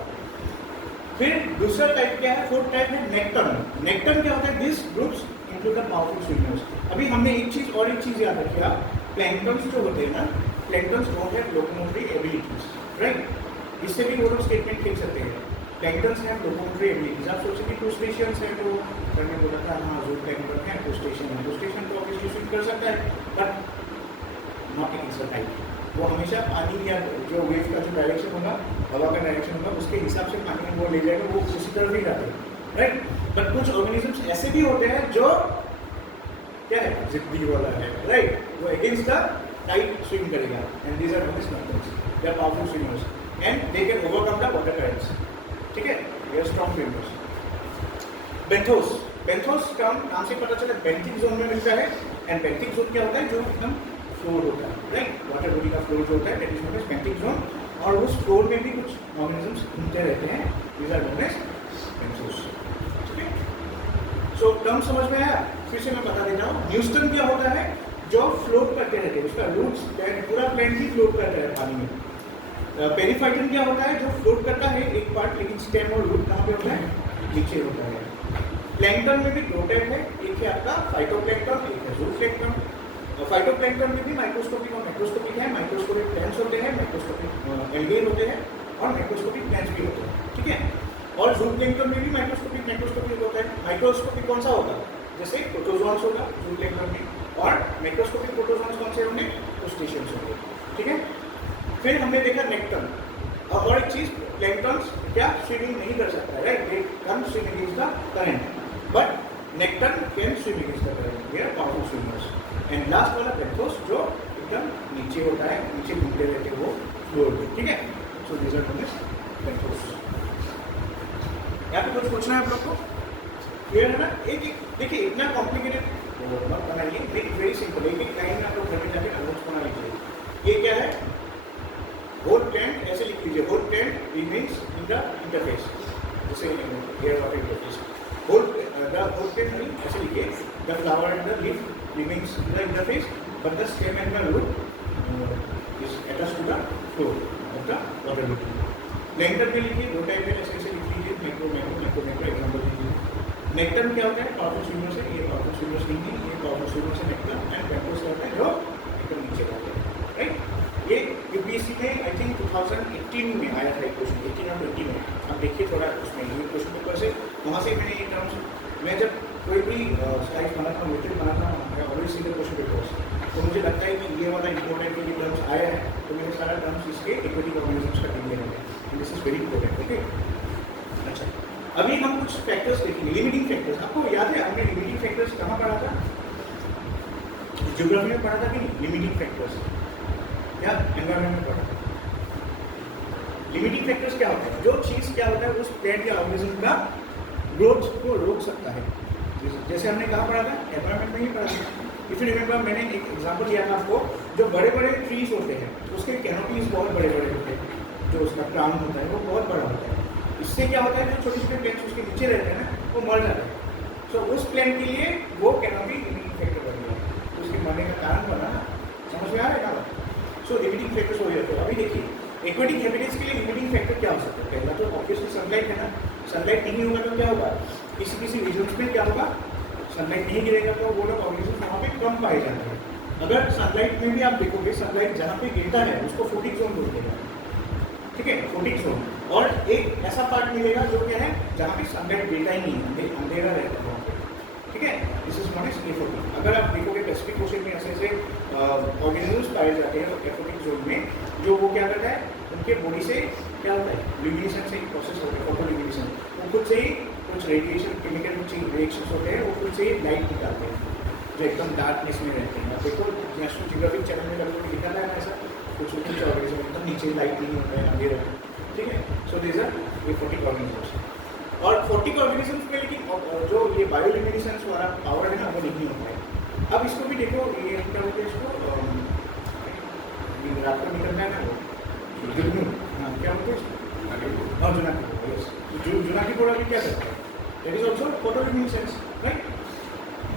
फिर दूसरा टाइप क्या है, फोर्थ टाइप है नेक्टर्न। नेक्टर्न क्या होता है, this groups include the powerful swimmers. अभी हमने एक चीज याद रखी आप, प्लैंक्टन्स जो होते हैं ना, planktons don't have locomotory abilities, right. इससे भी वो लोग स्टेटमेंट लिख सकते हैं, प्लैंक्टन्स हैव लोकोमोटरी एबिलिटीज। आप सोचेंगे क्रूस्टेशियंस है, तो मैंने बोला था हाँ जो प्लैंक्टन है क्रूस्टेशियन है, क्रूस्टेशियन तो ऑब्वियसली स्विम कर सकता है, but not in the type. वो हमेशा पानी या जो वेव का जो डायरेक्शन होगा, हवा का डायरेक्शन होगा, उसके हिसाब से पानी वो ले जाएगा, वो उसी तरफ ही जाते हैं, राइट। बट कुछ ऑर्गेनिजम्स ऐसे भी होते हैं जो क्या है, जिद्दी वाला है, राइट, वो अगेंस्ट द टाइड स्विम करेगा, and these are not snorkels, they are powerful swimmers and they can overcome the water currents, ठीक है, they are strong swimmers. Benthos, benthos का नाम से पता चला बेंथिक जोन में मिलता है, एंड बेंथिक जोन क्या होता है, जो एकदम फ्लोर होता है, राइट, वाटर बॉडी का फ्लोर जो होता है, that is known as benthic zone, और उस फ्लोर में भी कुछ ऑर्गेनिजम्स घूमते रहते हैं, these are known as benthos, ठीक है। सो टर्म समझ में आया, फिर से मैं बता देता हूँ। न्यूस्टन क्या होता है, जो फ्लोट करते रहते हैं, उसका रूट्स पूरा प्लांट ही फ्लोट करता है पानी में। पेरिफाइटन क्या होता है, जो फ्लोट करता है एक पार्ट, लेकिन स्टेम और रूट कहाँ पे होता है, नीचे होता है। प्लैंक्टन में भी दो टाइप है, एक है आपका फाइटोप्लैंक्टन, एक है ज़ूप्लैंक्टन। फाइटोप्लैंक्टन में भी माइक्रोस्कोपिक और मैक्रोस्कोपिक है, माइक्रोस्कोपिक प्लांट्स होते हैं, माइक्रोस्कोपिक एल्गे होते हैं, और मैक्रोस्कोपिक प्लांट्स भी होते हैं, ठीक है। और ज़ूप्लैंक्टन में भी माइक्रोस्कोपिक मैक्रोस्कोपिक होता है। माइक्रोस्कोपिक कौन सा होगा, जैसे प्रोटोजोन्स होगा ज़ूप्लैंक्टन में, और मैक्रोस्कोपिक प्रोटोजोन्स कौन से होंगे, क्रूस्टेशियंस होंगे, ठीक है। फिर हमने देखा नेक्टर्न, और एक चीज, प्लैंक्टन्स क्या स्विमिंग नहीं कर सकता है, right, they can swim against the current, but nekton can swim against the current, they are powerful swimmers. And last वाला बेंथोस जो एकदम नीचे होता है, नीचे घूमते रहते हैं वो फ्लोर पे, ठीक है। So this are known as benthos. यहाँ पे कुछ पूछना है आप लोग को, क्लियर है ना? एक देखिए, इतना कॉम्प्लिकेटेड मत बनाइए, वेरी सिंपल, एक एक लाइन में आप लोग घर में जाके नोट्स बना लीजिए। ये क्या है, होल प्लांट, ऐसे लिख लीजिए, whole plant remains in the interface, जैसे air water interface, whole plant ऐसे लिखिए, the flower and the leaf remains in the interface, but the stem and the root is attached to the floor of the water loop. Plankton में लिखिए, दो type है, ऐसे लिख लीजिए, macro example लीजिए। नेक्टर्न क्या होता है, पावरफुल स्विमर्स है, ये पावरफुल स्विमर्स नहीं है, ये पावरफुल स्विमर्स है नेक्टर्न, एंड बेंथोस क्या होता है, जो एकदम नीचे रहते हैं, राइट। ये यूपीएससी में आई थिंक 2018 में आया था एक क्वेश्चन, 18 और 20 में, आप देखिए थोड़ा उसमें ये क्वेश्चन पेपर से, वहाँ से मैंने ये टर्म्स, मैं जब कोई भी स्लाइड बनाता हूँ, मेथड बनाता हूँ, मैं always see the question papers, तो मुझे लगता है कि ये वाला इंपॉर्टेंट ये टर्म्स आया है, तो मैंने सारा टर्म्स इसके एक्वेटिक ऑर्गेनिजम्स का दिया है, this is very important, okay. अच्छा, अभी हम कुछ फैक्टर्स देखेंगे, लिमिटिंग फैक्टर्स। आपको याद है हमने लिमिटिंग फैक्टर्स कहाँ पढ़ा था, ज्योग्राफी में पढ़ा था कि नहीं, लिमिटिंग फैक्टर्स, या एनवायरमेंट में पढ़ा था। लिमिटिंग फैक्टर्स क्या होता है, जो चीज़ क्या होता है उस प्लांट या ऑर्गेनिज्म का ग्रोथ को रोक सकता है, जैसे हमने कहाँ पढ़ा था, एनवायरमेंट में ही पढ़ा था। इफ यू रिमेंबर, मैंने एक एग्जांपल दिया था आपको, जो बड़े बड़े ट्रीज होते हैं उसके कैनोपीज बहुत बड़े बड़े होते हैं, जो उसका क्राउन होता है वो बहुत बड़ा होता है। इससे क्या होता है, जो छोटे छोटे प्लांट्स उसके नीचे रहते हैं ना, वो मर जाते हैं। सो उस प्लांट के लिए वो कैनोपी लिमिटिंग फैक्टर बन गया, तो उसके मरने का कारण बना ना, समझ में आ रहा है ना। सो लिमिटिंग फैक्टर्स हो जाते हैं। अभी देखिए, एक्वेटिक हैबिटेट्स के लिए लिमिटिंग फैक्टर क्या हो सकता है, पहला तो ऑब्वियसली सनलाइट है ना, सनलाइट नहीं होगा तो क्या होगा, किसी किसी रीजन्स में क्या होगा, सनलाइट नहीं गिरेगा तो वो लोग ऑर्गेनिज्म वहाँ पे कम पाए जाते हैं। अगर सनलाइट में भी आप देखोगे, सनलाइट जहाँ पे गिरता है उसको फोटिक जोन बोलते हैं, ठीक है, फोटिक जोन। और एक ऐसा पार्ट मिलेगा जो क्या है, जहाँ पे सनलाइट गिरता ही नहीं है, अंधेरा रहता है वहाँ पे, ठीक है, दिस इज नॉट एज एफोटिक। अगर आप देखोगे पैसिफिक ओशन में ऐसे ऐसे ऑर्गेनिजम्स पाए जाते हैं, तो एफोटिक जोन में जो वो क्या करता है, उनके बॉडी से क्या होता है, ल्यूमिनेशन से प्रोसेस होता है, फोटोल्यूमिनेशन, वो खुद से ही कुछ रेडिएशन केमिकल रिएक्शंस होते हैं, वो खुद से ही लाइट निकालते हैं, जो एकदम डार्कनेस में रहते हैं। देखो नेशनल जियोग्राफिक चैनल में लगभग दिखाता है ऐसा, कुछ ऑर्गेनिज्म एकदम नीचे लाइट नहीं होता है, अंधेरा, ठीक है। So this are aphotic organisms. और फोटिक ऑर्गेनिजम्स में लेकिन जो ये बायोल्यूमिनेसेंस वाला पावर है ना, वो नहीं होता है। अब इसको भी देखो, ये क्या बोलते हैं इसको, रात को निकलना है ना, वो जुगनू, हाँ क्या बोलते हैं इसको, जुनाकी, जुनाकी पोड़ा भी क्या करता है, दैट इज ऑल्सो फोटोल्यूमिनेसेंस, राइट।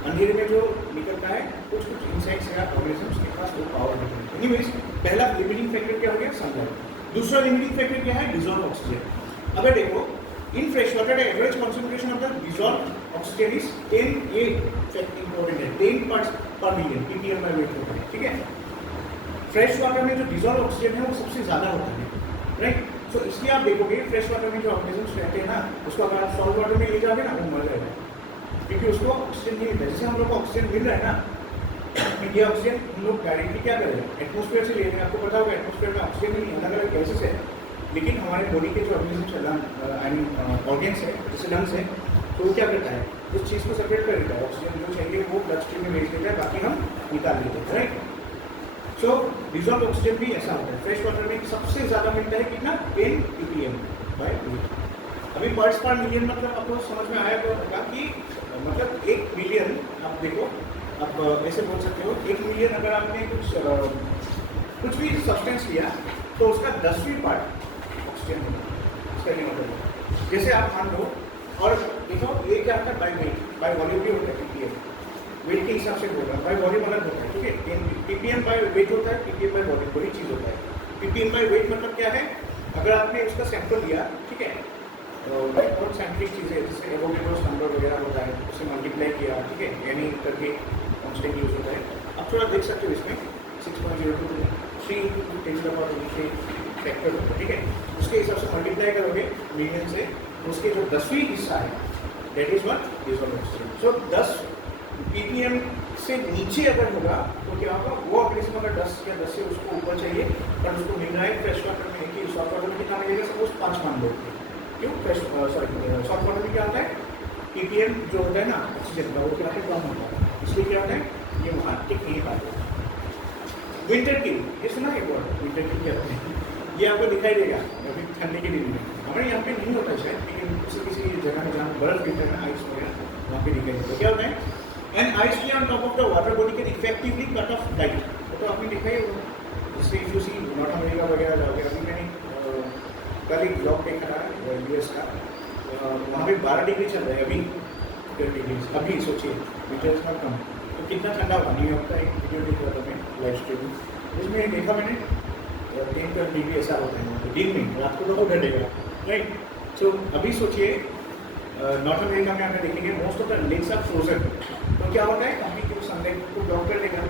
अंधेरे में जो निकलता है कुछ कुछ इंसेक्ट्स या ऑर्गेनिजम्स के पास वो पावर नहीं है। एनीवेज, पहला लिमिटिंग फैक्टर क्या हो गया? सनलाइट। दूसरा लिमिटिंग फैक्टर क्या है? Dissolve oxygen. अगर देखो in fresh water the average concentration of the dissolve oxygen is 10, ये फैक्ट इंपॉर्टेंट है, 10 पार्ट्स पर मिलियन ppm by weight होता है, ठीक है। फ्रेश वाटर में जो डिसॉल्व ऑक्सीजन है वो सबसे ज़्यादा होता है, राइट। सो इसलिए आप देखोगे फ्रेश वाटर में जो ऑर्गेनिजम्स रहते हैं ना, उसको अगर आप सॉल्ट वाटर में ले जाओगे ना, वो मर जाएगा, क्योंकि उसको ऑक्सीजन नहीं मिलता। जैसे हम लोग को ऑक्सीजन मिल रहा है ना, ये ऑक्सीजन हम लोग डायरेक्टली क्या करेंगे? एटमोस्फेयर से ले रहे हैं। आपको पता होगा एटमोस्फेयर में ऑक्सीजन नहीं, अलग अलग गैसेस है, लेकिन हमारे बॉडी के जो ऑर्गेनिजम्स है, आई मीन ऑर्गेन्स है, जैसे लंग्स है, तो वो क्या करता है? उस चीज़ को सेपरेट कर देता है, ऑक्सीजन जो चाहिए वो ब्लड स्ट्रीम में भेज देता है, बाकी हम निकाल लेते हैं, राइट। सो डिसॉल्व ऑक्सीजन भी ऐसा होता है। फ्रेश वाटर में सबसे ज़्यादा मिलता है कितना? 10 ppm by weight। अभी पार्ट्स पर मिलियन मतलब आपको समझ में आया होगा कि मतलब 1 मिलियन, आप देखो आप ऐसे बोल सकते हो 1 मिलियन अगर आपने कुछ भी सब्सटेंस लिया तो उसका 10वीं पार्ट ऑक्सीजन होगा, इसका ये मतलब है। जैसे आप मान लो, और देखो ये क्या होता है? बाय वेट, बाय वॉल्यूम भी होता है ppm, वेट के हिसाब से बोल रहा है, बाय वॉल्यूम अलग होता है, ठीक है। ppm बाय वेट होता है, ppm बाय वॉल्यूम बड़ी चीज़ होता है। ppm बाय वेट मतलब क्या है? अगर आपने उसका सैंपल लिया, ठीक है, बहुत सैम्पलिंग चीज़ें जैसे एवोगेड्रोस नंबर वगैरह होता है, उसे मल्टीप्लाई किया, ठीक है, यानी करके कांस्टेंट यूज होता है। आप थोड़ा देख सकते हो इसमें 6.02 3 फैक्टर होता है, ठीक है। उसके हिसाब से मल्टीप्लाई करोगे मिलियन से, उसके जो 10वीं हिस्सा है that is what? Dissolve oxygen. So 10 ppm से नीचे अगर होगा तो क्या होगा? वो ऑर्गेनिज्म अगर 10 या 10 से उसको ऊपर चाहिए, पर उसको मिल रहा है फ्रेश वाटर में कि सॉफ्ट वाटर में कितना मिलेगा? सपोज 5 मान लो, क्यों? फ्रेश सॉफ्ट वाटर में क्या होता है? ppm जो होता है ना ऑक्सीजन का, वो क्या है? कम होता है, इसलिए क्या होता है? ये वहाँ टिक नहीं पाते। विंटर किल, ये सुना है एक बार? विंटर किल क्या होता है? ये आपको दिखाई देगा अभी ठंडी के दिन में। हमारे यहाँ पे नहीं होता है शायद, लेकिन किसी जगह में जहाँ बर्फ गिरता है ना, आइस वगैरह, वहाँ पे दिखाई देता है। क्या होता है? An ice on top of the water body can effectively cut off light. तो आपने देखा ही होगा, जैसे if you see North America वगैरह जाओगे, अभी मैंने कल एक ब्लॉग देखा था US का, वहाँ पे 12 डिग्री चल रहा है अभी, 12 डिग्री। अभी सोचिए विंटर्स में कम, तो कितना ठंडा होगा। न्यूयॉर्क का एक वीडियो देख रहा था मैं लाइव स्ट्रीमिंग, उसमें देखा मैंने 10-12 डिग्री ऐसा होता है तो दिन में, रात को तो घटेगा, राइट। सो अभी सोचिए नॉर्थ अमेरिका में हमें देखेंगे most of the lakes are frozen, तो क्या होता है? कंप्लीट सनलाइट को ब्लॉक कर देगा।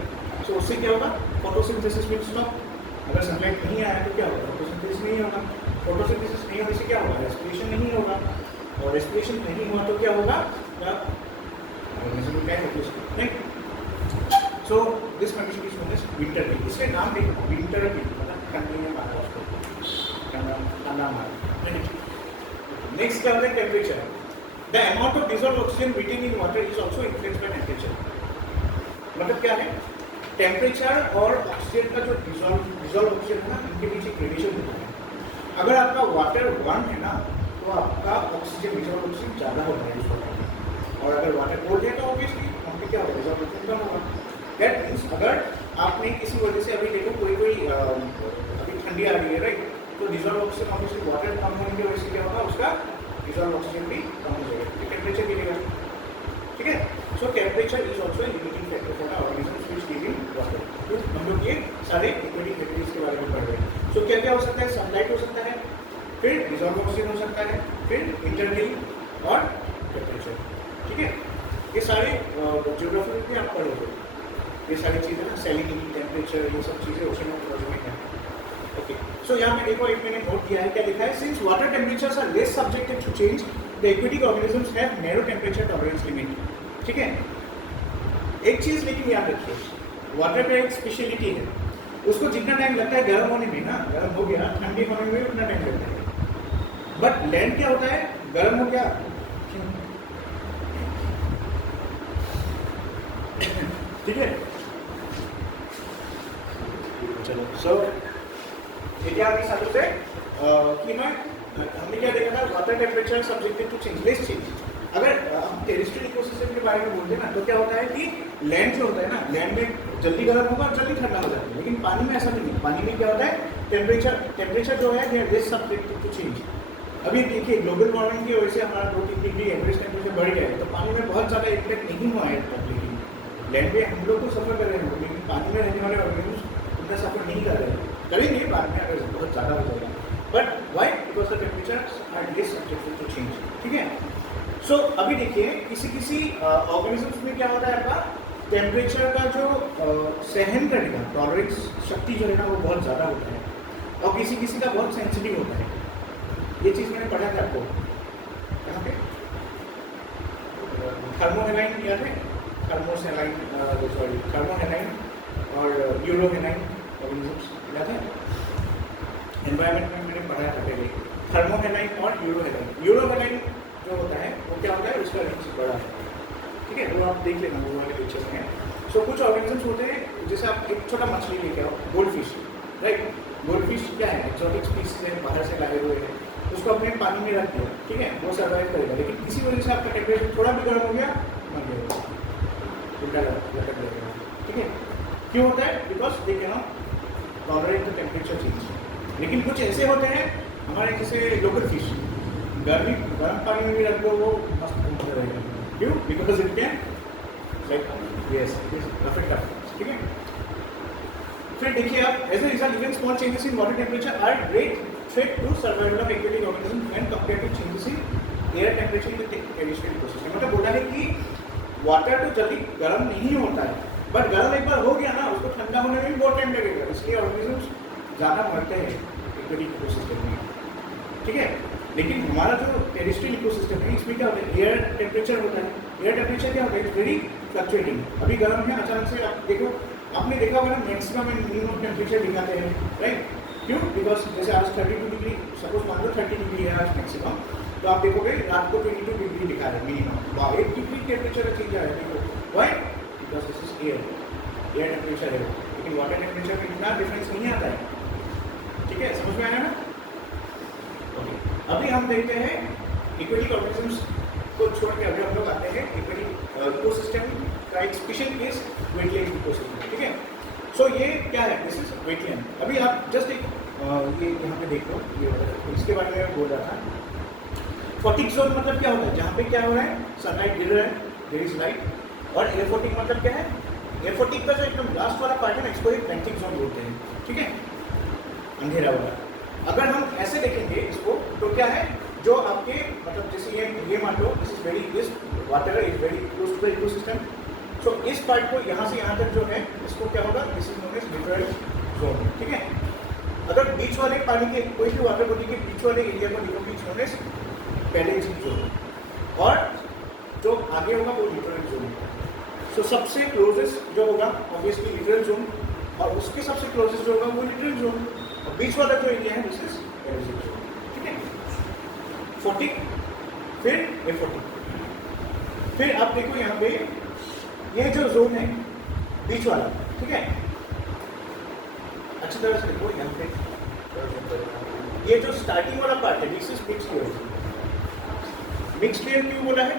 सो उससे क्या होगा? Photosynthesis will stop. अगर सनलाइट नहीं आया तो क्या होगा? फोटोसिंथेसिस नहीं होगा। फोटोसिंथेसिस नहीं होने से क्या होगा? रेस्पिरेशन नहीं होगा, और रेस्पिरेशन नहीं हुआ तो क्या होगा? Right. So this condition is known as winter kill. इसके नाम देखो, विंटर किल मतलब ठंडी में मारा उसको, ठंडा मारा। नेक्स्ट क्या होता है? Temperature. The amount of dissolved oxygen retained in water is also influenced by temperature. मतलब क्या है? टेम्परेचर और ऑक्सीजन का जो डिसॉल्व ऑक्सीजन है ना, इनके बीच एक रिलेशन होता है। अगर आपका वाटर 1 है ना, तो आपका ऑक्सीजन डिसॉल्व ऑक्सीजन ज़्यादा होता है इस वाटर में, और अगर वाटर कोल्ड है तो ऑब्वियसली हमको क्या होगा? डिसॉल्व ऑक्सीजन कम होगा। दैट मीन्स अगर आपने किसी वजह से अभी देखो कोई अभी ठंडी आ रही है, राइट, तो डिसॉल्व ऑक्सीजन ऑब्वियसली वाटर कम होने की वजह से क्या होगा? उसका डिसॉल्व ऑक्सीजन भी कम हो जाएगा, टेम्परेचर गिरेगा, ठीक है। सो temperature is also a limiting factor for the organisms which live in water. तो हम लोग ये सारे एक्वेटिक फैक्टर्स के बारे में पढ़ रहे हैं। सो क्या क्या हो सकता है? सनलाइट हो सकता है, फिर डिसॉल्व ऑक्सीजन हो सकता है, फिर इंटरनल और टेम्परेचर, ठीक है। ये सारे ज्योग्राफी में आप पढ़ोगे, ये सारी चीज़ें ना, सैलिनिटी, टेम्परेचर, ये सब चीज़ें ओशनोलॉजी में है। ओके, सो यहाँ पे देखो एक मैंने नोट किया है, क्या लिखा है? Since water temperatures are less subjected to change, the aquatic organisms have narrow temperature tolerance limit, ठीक है। एक चीज़ लेकिन याद रखिए, वाटर का एक स्पेशलिटी है, उसको जितना टाइम लगता है गर्म होने में ना, गर्म हो गया, ठंडी होने में उतना टाइम लगता है। बट लैंड क्या होता है? गर्म हो गया, ठीक है। चलो, सो क्या आपके साथों से कि मैं हमने क्या देखा था? Water temperature subjected to change, less change. अगर हम टेरेस्ट्रियल इकोसिस्टम के बारे में बोलते हैं ना, तो क्या होता है कि लैंड जो होता है ना, लैंड में जल्दी गर्म होगा और जल्दी ठंडा हो जाता है, लेकिन पानी में ऐसा नहीं है। पानी में क्या होता है? टेम्परेचर जो है they are less subjected to change. अभी देखिए ग्लोबल वार्मिंग की वजह से हमारा 2-3 डिग्री एवरेज टेम्परेचर बढ़ गया है, तो पानी में बहुत ज़्यादा इफेक्ट नहीं हुआ है तक, लेकिन लैंड पे हम लोग तो सफ़र कर रहे हैं, लेकिन पानी में रहने वाले ऑर्गेनिज्म उतना सफ़र नहीं कर रहे हैं, करेंगे बाद में अगर बहुत ज़्यादा हो जाएगा, but why because the temperature are less subjected to change, ठीक है। सो अभी देखिए किसी किसी ऑर्गेनिजम्स में क्या होता है, आपका टेम्परेचर का जो सहन करने का टॉलरेंस शक्ति जो है ना वो बहुत ज़्यादा होता है, और किसी किसी का बहुत सेंसिटिव होता है। ये चीज़ मैंने पढ़ा था आपको यहाँ पे, थर्मोहेलाइन याद है, थर्मोहेलाइन और यूरोहेलाइन ऑर्गेनिजम्स याद है, एनवायरनमेंट में मैंने पढ़ा था पहले, थर्मोहेलाइन और यूरोहेलाइन। यूरोहेलाइन जो होता है वो क्या होता है, उसका रेंज बड़ा है, ठीक है, वो आप देख लेना वो वाले पिक्चर में है। सो कुछ ऑर्गेनिजम्स होते हैं, जैसे आप एक छोटा मछली लेके आओ, gold fish, right, gold fish क्या है, एक्सोटिक स्पीसीज है, बाहर से लाए हुए हैं, उसको अपने पानी में रख दिया, ठीक है, वो सर्वाइव करेगा, लेकिन किसी वजह से आपका टेम्परेचर थोड़ा भी गर्म हो गया, मर गया, उल्टा लटक जाएगा, ठीक है। क्यों होता है, because they can not tolerate the temperature change. लेकिन कुछ ऐसे होते हैं हमारे जैसे लोकल फिश, गर्म पानी में भी रख दो वो मस्त घूमते रहेगा, क्यों, because it can like yes affect us, ठीक है। फिर देखिए आप, as a result even small changes in water temperature are great threat to survival of aquatic organism when compared to changes in air temperature in the terrestrial ecosystem. मतलब बोला है कि water तो जल्दी गर्म नहीं होता है, बट गर्म एक बार हो गया ना, उसको ठंडा होने में भी बहुत टाइम लगेगा, इसलिए ऑर्गेनिजम्स ज़्यादा मरते हैं एक्वेटिक इकोसिस्टम में, ठीक है। लेकिन हमारा जो टेरेस्ट्रियल इकोसिस्टम है इसमें क्या होता है, एयर टेम्परेचर होता है, एयर टेम्परेचर क्या होता है, इट्स वेरी फ्लक्चुएटिंग। अभी गर्म है, अचानक से आप देखो, आपने देखा होगा ना मैक्सिमम एंड मिनिमम टेम्परेचर दिखाते हैं, राइट, क्यों, बिकॉज जैसे आज 32 डिग्री, सपोज मान लो 30 डिग्री है आज मैक्सिमम, तो आप देखोगे रात को 22 डिग्री दिखा है मिनिमम, 1 डिग्री टेम्परेचर चेंज आ रहा है, देखो why, because this is air temperature है, लेकिन वाटर टेम्परेचर में इतना डिफरेंस नहीं आता है, ठीक है, समझ में आया ना। अभी हम देखते हैं एक्वेटिक ऑर्गेनिजम्स को छोड़ के अभी हम लोग आते हैं एक्वेटिक इकोसिस्टम का एक स्पेशल केस, वेटलैंड इकोसिस्टम, ठीक है। सो ये क्या है, दिस इज वेटलैंड। अभी आप जस्ट एक ये यहाँ पे देख लो, ये इसके बारे में बोल रहा था। फोटिक जोन मतलब क्या होता है, जहाँ पे क्या हो रहा है, सनलाइट गिर रहा है, देयर इज लाइट, और एयरफोटिक मतलब क्या है, एयरफोटिक का जो एकदम लास्ट वाला पार्ट है ना, इसको एक वेंटिक जोन बोलते हैं, ठीक है, अंधेरा वाला। अगर हम ऐसे देखेंगे इसको तो क्या है, जो आपके मतलब जैसे ये मान लो, this is very, this water is very close to the ecosystem, so इस पार्ट को यहाँ से यहाँ तक जो है इसको क्या होगा, this is known as littoral zone, ठीक है। अगर बीच वाले पानी के कोई भी वाटर बॉडी के बीच वाले एरिया को देखो, बीच नोन एज पैलेजिक जोन, और जो आगे होगा वो लिटरल जोन। सो सबसे क्लोजेस्ट जो होगा ऑब्वियसली लिटरल जोन, और उसके सबसे क्लोजेस्ट जो होगा वो लिटरल जोन, और बीच वाला जो एरिया है दिस इज पैलेजिक जोन, ठीक है। फोटिक, फिर एफोटिक, फिर आप देखो यहाँ पे ये जो जोन है बीच वाला, ठीक है, अच्छी तरह से देखो यहाँ पे, ये जो स्टार्टिंग वाला पार्ट है this is mixed layer. Mixed layer क्यों बोला है,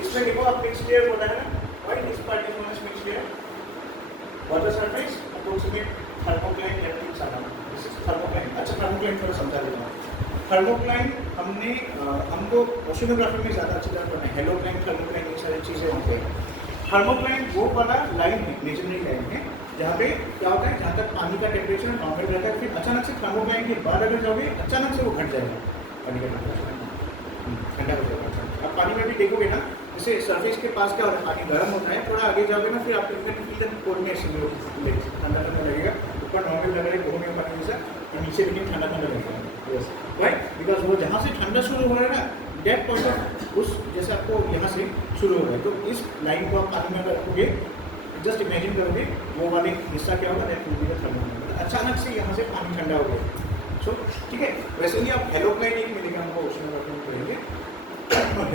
इसमें देखो आप मिक्स्ड लेयर बोला है ना, why this part is known as mixed layer, water surface approximate thermocline electric सामान, दिस इज थर्मोक्लाइन। अच्छा थर्मोक्लाइन थोड़ा समझा देता हूँ। थर्मोक्लाइन हमने हमको ओशिनोग्राफी में ज़्यादा अच्छी तरह पढ़ना है, हेलोक्लाइन, थर्मोक्लाइन, ये सारी चीज़ें होते हैं। थर्मोक्लाइन वो वाला लाइन है, इमेजिनरी लाइन है, जहाँ पे क्या होता है, जहाँ तक पानी का टेम्परेचर नॉर्मल रहता है, फिर अचानक से थर्मोक्लाइन के बाद अगर जाओगे अचानक से वो घट जाएगा, पानी का टेम्परेचर ठंडा हो जाएगा। अब पानी में भी देखोगे ना, जैसे सरफेस के पास क्या होता है, पानी गर्म होता है, थोड़ा आगे जाओगे ना, फिर आपको कोल्डनेस ठंडा ठंडा लगेगा, ऊपर नॉर्मल लग रहा है कोहने का पानी जैसा, और नीचे लेकिन ठंडा ठंडा लगेगा, यस राइट, बिकॉज वो जहाँ से ठंडा शुरू हो रहा है ना, डेप्थ पॉइंट ऑफ उस जैसे आपको यहाँ से शुरू हो रहा है, तो इस लाइन को आप पानी में अगर रखोगे, जस्ट इमेजिन करोगे वो वाले हिस्सा क्या होगा, that will be the thermometer. अचानक से यहाँ से पानी ठंडा हो गया, सो ठीक है। वैसे ही आप हेलोक्लाइन एक मिलेगा हमको ओशिनोग्राफी में करेंगे,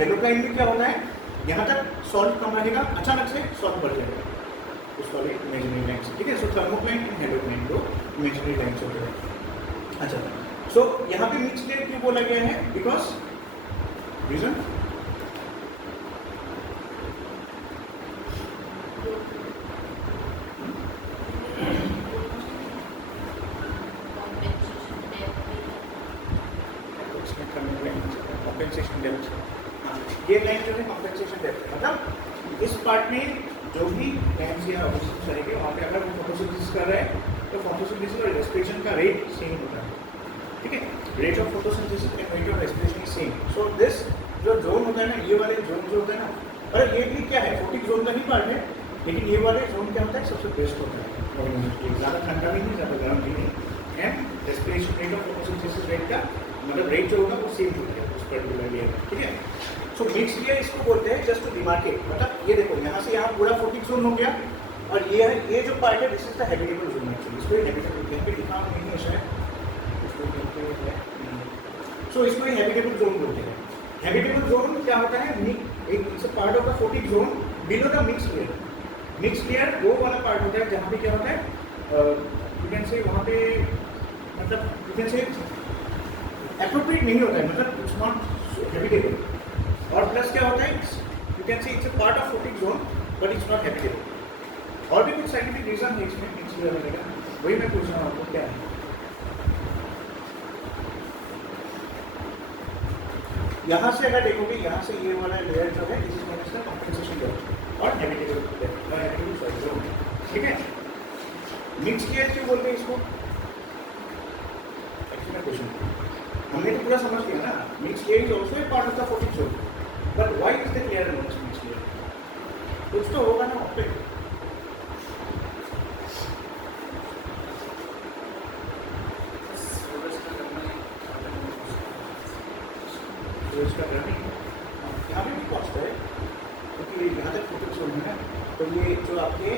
हेलोक्लाइन में क्या होता है, यहाँ तक सॉल्ट कम रहेगा, अचानक से सॉल्ट बढ़ जाएगा उस वाले इमेजिनरी लाइन से, ठीक है। सो थर्मोक्लाइन एंड हेलोक्लाइन दो इमेजिनरी लाइन से होते हैं। अच्छा, सो यहाँ पे मिक्स्ड लेयर क्यों बोला गया है, बिकॉज रीजन, compensation डेप्थ, ये लाइन जो है कंपेंसेशन डेप्थ, मतलब इस पार्ट में जो भी टाइम्स या ऑब्जेक्शन करेंगे वहाँ पे अगर वो फोटोसिंथेसिस कर रहे हैं तो फोटोसिंथेसिस और रेस्पिरेशन का रेट सेम होता है, ठीक है। Rate of photosynthesis and rate of respiration is same. So this जो जोन होता है ना, ये वाले जोन जो होता है ना, और ये भी क्या है, फोटिक जोन का ही पार्ट है, लेकिन ये वाले जोन क्या होता है, सबसे बेस्ट होता है, ज़्यादा ठंडा भी नहीं, ज़्यादा गर्म भी नहीं। And respiration rate of photosynthesis rate का मतलब रेट जो होगा वो सेम होता है उस पर्टिकुलर लेयर, ठीक है। सो मिक्स लेयर इसको बोलते हैं, जस्ट टू डिमार्केट, मतलब ये देखो यहाँ से यहाँ पूरा फोटिक जोन हो गया, और ये है, ये जो पार्ट है this is the habitable zone actually, इसको हैबिटेबल यहाँ पे लिखा नहीं है शायद, इसको कहते हैं, सो इसको ही हैबिटेबल जोन बोलते हैं। हैबिटेबल जोन क्या होता है, it's a part of the photic zone below the mix layer. Mix layer वो वाला पार्ट होता है जहाँ पे क्या होता है, यू कैन से वहाँ पे मतलब यू कैन से एप्रोप्रिएट नहीं होता है, मतलब इट्स नॉट हैबिटेबल। और प्लस क्या होता है, यू कैन से it's a part of photic zone but it's not habitable. और भी कुछ साइंटिफिक रीजन है इसमें मिक्स लेयर वगैरह, वही मैं पूछ रहा हूँ आपको क्या है। यहाँ से अगर देखोगे, यहाँ से ये वाला लेयर जो है दिस इज नॉट इसका कंपेंसेशन लेयर और हैबिटेबल जोन, ठीक है। मिक्स लेयर क्यों बोलते हैं इसको, एक्चुअली क्वेश्चन हमने तो पूरा समझ लिया ना, mix layer is also a part of the photic zone, but why is the layer known as mix layer, कुछ तो होगा ना वहाँ पे। इसका रनिंग यहाँ पे भी कॉस्ट है, क्योंकि यहाँ तक फोटो जोन है, तो ये जो आपके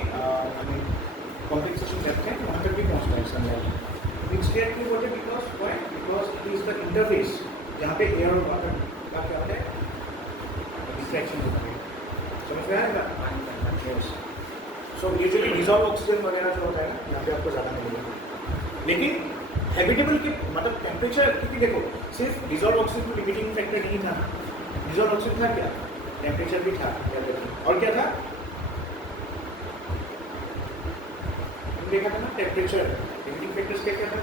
कॉम्पेंसेशन डेप्थ है वहाँ तक भी पहुँचता है सनलाइट। मिक्स लेयर क्यों बोलते हैं, because it is the interface जहाँ पे एयर और वाटर का क्या होता है, डिस्ट्रैक्शन होता है, समझ में आएगा। सो ये जो डिजॉल्व ऑक्सीजन वगैरह जो होता है ना, यहाँ पे आपको ज़्यादा मिलेगा, लेकिन हैबिटेबल के मतलब टेम्परेचर, क्योंकि देखो सिर्फ डिजॉल्व ऑक्सीजन को लिमिटिंग फैक्टर नहीं था, डिजॉल्व ऑक्सीजन था क्या, टेम्परेचर भी था, और क्या था, देखा था ना टेम्परेचर, लिमिटिंग फैक्टर्स क्या क्या था,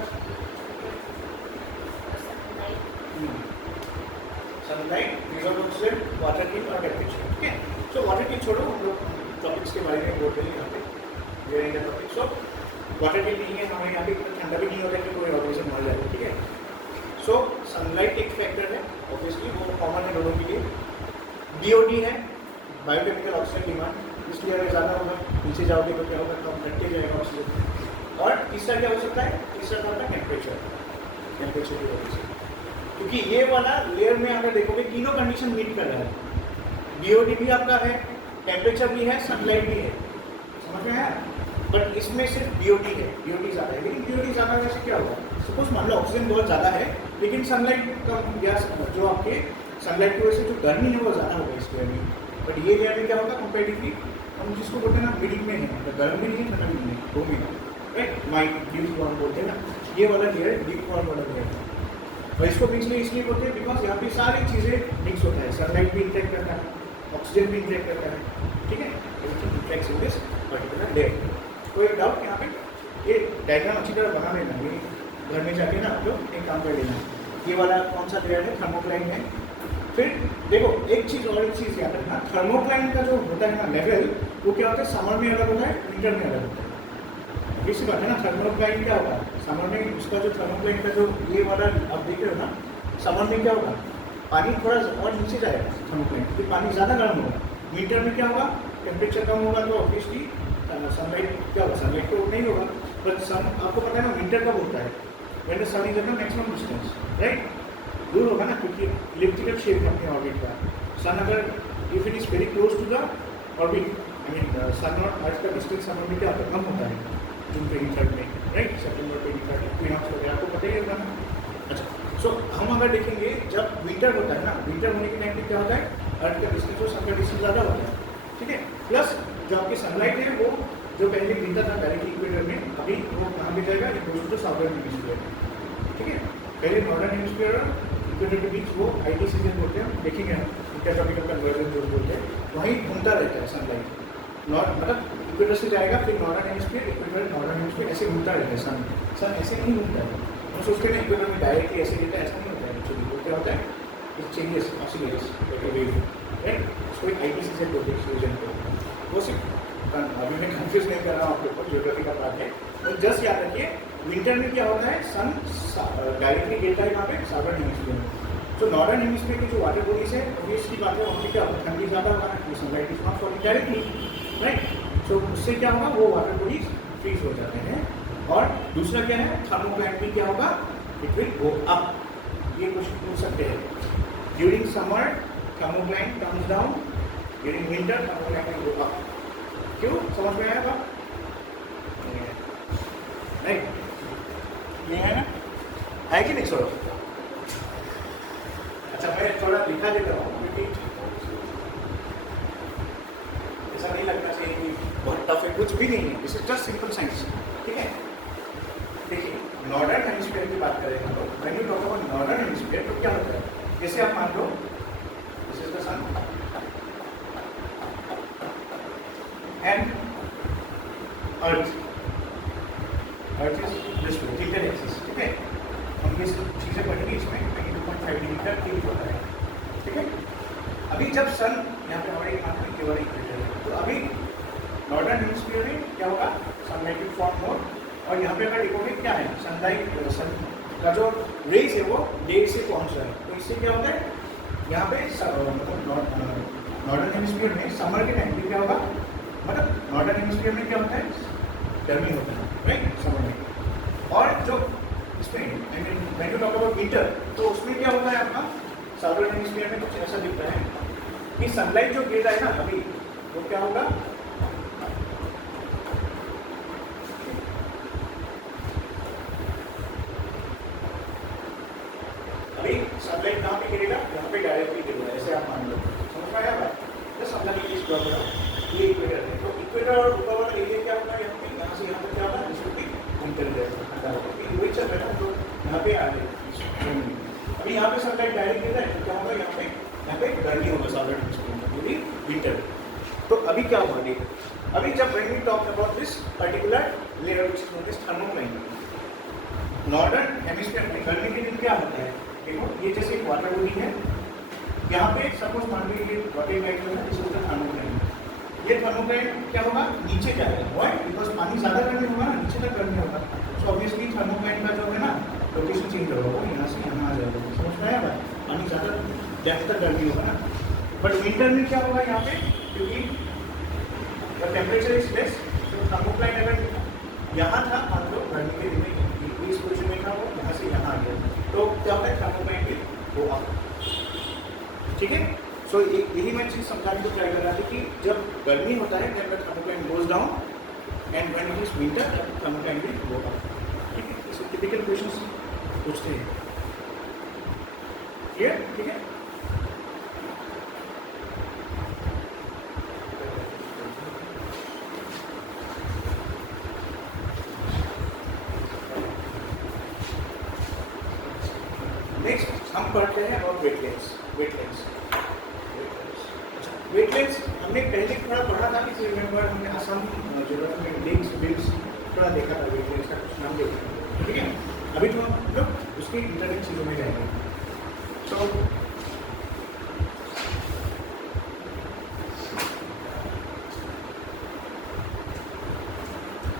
सनलाइट, डिजॉल्व ऑक्सीजन, वाटर की और टेम्परेचर, ठीक है। सो वाटर की छोड़ो, हम लोग टॉपिक्स के बारे में बोलते हैं यहाँ पे, ये टॉपिक। सो वाटर के लिए हमें यहाँ पे ठंडा भी नहीं होता है कि कोई ऑर्गेनिज्म मर जाए, ठीक है। सो सनलाइट एक फैक्टर है, ऑब्वियसली वो कॉमन है दोनों के लिए। बीओडी है, बायोकेमिकल ऑक्सीजन डिमांड, इसलिए अगर ज़्यादा होगा नीचे जाओगे तो क्या होगा, कम घटते जाएगा ऑक्सीजन। और तीसरा क्या हो सकता है, तीसरा क्या होता है टेम्परेचर, टेम्परेचर की वजह से, क्योंकि ये वाला लेयर में अगर देखोगे तीनों कंडीशन मीट कर रहा है, बीओडी भी आपका है, टेम्परेचर भी है, सनलाइट भी है, समझ में आया। बट इसमें सिर्फ बीओडी है, बीओडी ज़्यादा है, लेकिन बीओडी ज़्यादा वैसे क्या होगा, सपोज मान लो ऑक्सीजन बहुत ज़्यादा है, लेकिन सनलाइट का गैस जो आपके सनलाइट की वजह से जो गर्मी है वो ज़्यादा होगा इस लेयर में। बट ये लेयर में क्या होगा कंपेरेटिवली, हम जिसको बोलते हैं ना मिडिल में है, मतलब गर्म भी नहीं है ठंडा भी नहीं है, दो में, राइट, माइट डीप वार्म बोलते हैं ना, ये वाला लेयर डीप वार्म वाला लेयर है। और इसको मिक्स में इसलिए बोलते हैं बिकॉज यहाँ पे सारी चीज़ें मिक्स होता है, सनलाइट भी इंटरेक्ट करता है, ऑक्सीजन भी इंटरेक्ट करता है, ठीक है, interacts in this particular layer. कोई डाउट यहाँ पे, ये डायग्राम अच्छी तरह बना लेना, ये घर में जाके ना आप लोग एक काम कर लेना, ये वाला कौन सा लेयर है, थर्मोक्लाइन है। फिर देखो एक चीज़ और एक चीज़ याद रखना, थर्मोक्लाइन का जो होता है ना लेवल, वो क्या होता है, समर में अलग होता है, विंटर में अलग होता है। इसी बात है ना, थर्मोक्लाइन क्या होगा, समर में उसका जो थर्मोक्लाइन का जो ये वाला आप देख रहे हो ना, समर में क्या होगा, पानी थोड़ा और नीचे जाएगा थर्मोक्लाइन, फिर पानी ज़्यादा गर्म होगा। विंटर में क्या होगा, टेम्परेचर कम होगा तो ऑब्वियसली सनलाइट क्या होगा, सनलाइट तो नहीं होगा, बट सन आपको पता है ना विंटर कब होता है, when the sun is at the maximum distance, right, दूर होगा ना, क्योंकि इलिप्टिकल शेप है अपने ऑर्बिट का। सन अगर if it is very close to the orbit, I mean sun और अर्थ का डिस्टेंस समर में क्या होता है, कम होता है, जून 23 में, राइट, सितंबर 23 इक्विनॉक्स वगैरह आपको पता ही होगा ना। अच्छा, सो हम अगर देखेंगे जब विंटर होता है ना, विंटर होने के टाइम पे क्या होता है, अर्थ का डिस्टेंस और सन का डिस्टेंस ज़्यादा होता है, ठीक है। प्लस जो आपकी सनलाइट है वो जो पहले गिरता था डायरेक्टली इक्वेटर में, अभी वो कहाँ पे जाएगा, it goes to southern hemisphere, ठीक है। पहले नॉर्दर्न हेमिस्फीयर और इक्वेटर के बीच वो आईटी सीजन बोलते हैं, देखेंगे इंटरट्रॉपिकल कन्वर्जन जो बोलते हैं, वहीं घूमता रहता है सनलाइट, मतलब इक्वेटर से जाएगा फिर northern hemisphere, equator northern hemisphere, ऐसे घूमता रहता है सन ऐसे नहीं घूमता है। हम सोचते हैं ना इक्वेटर में डायरेक्टली ऐसे गिरता है, ऐसा नहीं होता है, एक्चुअली वो क्या होता है, it changes oscillates like a wave, right. इसको एक IPC से प्रोजेक्ट फ्यूजन को वो सिर्फ अभी मैं कंफ्यूज नहीं कर रहा हूँ आप लोग को, ज्योग्राफी का पार्ट है। तो जस्ट याद रखिए विंटर में क्या होता है, सन डायरेक्टली गिरता है वहाँ पे साउदर्न हेमिस्फीयर में। तो नॉर्दर्न हेमिस्फीयर की जो वाटर बॉडीज है ऑब्वियसली बात है वहाँ पे क्या होता है, ठंडी ज़्यादा होगा ना, sunlight is not falling directly, right. So उससे क्या होगा, वो वाटर बॉडीज फ्रीज हो जाते हैं। और दूसरा क्या है, थर्मोप्लान क्या होगा, इट विल गो अप। ये क्वेश्चन पूछ सकते हैं, during summer thermocline comes down, during winter thermocline will go up. क्यों, समझ में आया बात? नहीं ये है ना, है कि नहीं? छोड़ो, अच्छा मैं थोड़ा लिखा देता हूँ क्योंकि ऐसा नहीं लगना चाहिए कि बहुत टफ है, कुछ भी नहीं है, this is just simple science, ठीक है। देखिए नॉर्दर्न हेमिस्फीयर की बात करें हम लोग, when you talk about northern hemisphere तो क्या होता है, जैसे आप मान लो this is the sun and earth is this way, tilted axis, ठीक है। हम ये चीज़ें पढ़ेंगे इसमें 2.5 डिग्री तक टिल्ट होता है, ठीक है। अभी जब सन यहाँ पे हमारे इक्वेटर है, तो अभी नॉर्दर्न हेमिस्फीयर में क्या होगा, सनलाइट विल फॉल मोर, और यहाँ पे अगर देखोगे क्या है, सनलाइट सन का जो रेज है वो लेट से पहुँच रहा है, तो इससे क्या होता है, यहाँ पे मतलब नॉर्दर्न हेमिस्फीयर में समर के टाइम पे क्या होगा, मतलब नॉर्दर्न हेमिस्फीयर में क्या होता है, गर्मी होता है, राइट, समर में। और जो इसमें I mean when you talk about winter, तो उसमें क्या होता है अपना साउदर्न हेमिस्फीयर में कुछ ऐसा दिखता है कि सनलाइट जो गिर रहा है ना अभी, वो क्या होगा, अभी सनलाइट कहाँ पे गिरेगा, यहाँ पे डायरेक्टली गिरेगा, ऐसे आप मान लो, समझ में आया बात? तो समझा लीजिए इस प्रॉब्लम ये इक्वेटर है, तो इक्वेटर और ऊपर वाला एरिया क्या होगा, यहाँ से यहाँ पे क्या होगा, इसको भी घूमते रहेगा, वही चल रहा है ना, तो यहाँ पे आ जाए। अभी यहाँ पे सनलाइट डायरेक्ट गिर रहा है, तो क्या होगा, यहाँ पे गर्मी होगा साउदर्न हेमिस्फीयर में, पूरी विंटर। तो अभी क्या हुआ, देखो अभी जब when we talk about this particular layer which is known as thermocline, northern hemisphere में गर्मी के दिन क्या होता है, देखो ये जैसे एक वाटर बॉडी है, यहाँ पे सपोज मान लीजिए ये वाटर लाइट जो है इस तरह थर्मोप्लान, ये थर्मोप्लान क्या होगा, नीचे जाएगा, व्हाई, बिकॉज पानी ज़्यादा गर्मी होगा ना, नीचे तक गर्मी होगा, सो ऑब्वियसली थर्मोप्लान का जो है ना लोकेशन चेंज होगा, वो यहाँ से यहाँ आ जाएगा, समझ में आया, पानी ज़्यादा डेप्थ तक गर्मी होगा ना। बट विंटर में क्या होगा यहाँ पे, क्योंकि द टेम्परेचर इज लेस, तो थर्मोप्लान अगर यहाँ था, मान लो गर्मी के दिन में इस पोजिशन में था, वो यहाँ से यहाँ आ गया, तो क्या होता है, थर्मोप्लान विल गो अप, ठीक है। सो यही मैं चीज़ समझाने को ट्राई कर रहा था कि जब गर्मी होता है then the thermocline goes down and when it is winter thermocline will go up, ठीक है। इसे टिपिकल क्वेश्चंस पूछते हैं, क्लियर, ठीक है। नेक्स्ट हम पढ़ते हैं और वेटलैंड्स। वेटलैंड्स हमने पहले थोड़ा पढ़ा था, इस रिमेंबर हमने असम ज्योग्राफी में लेक्स बिल्स थोड़ा देखा था, वेटलैंड्स का कुछ नाम देखा, ठीक है। अभी तो हम लोग उसकी इंटरनेट चीज़ों में जाएंगे। तो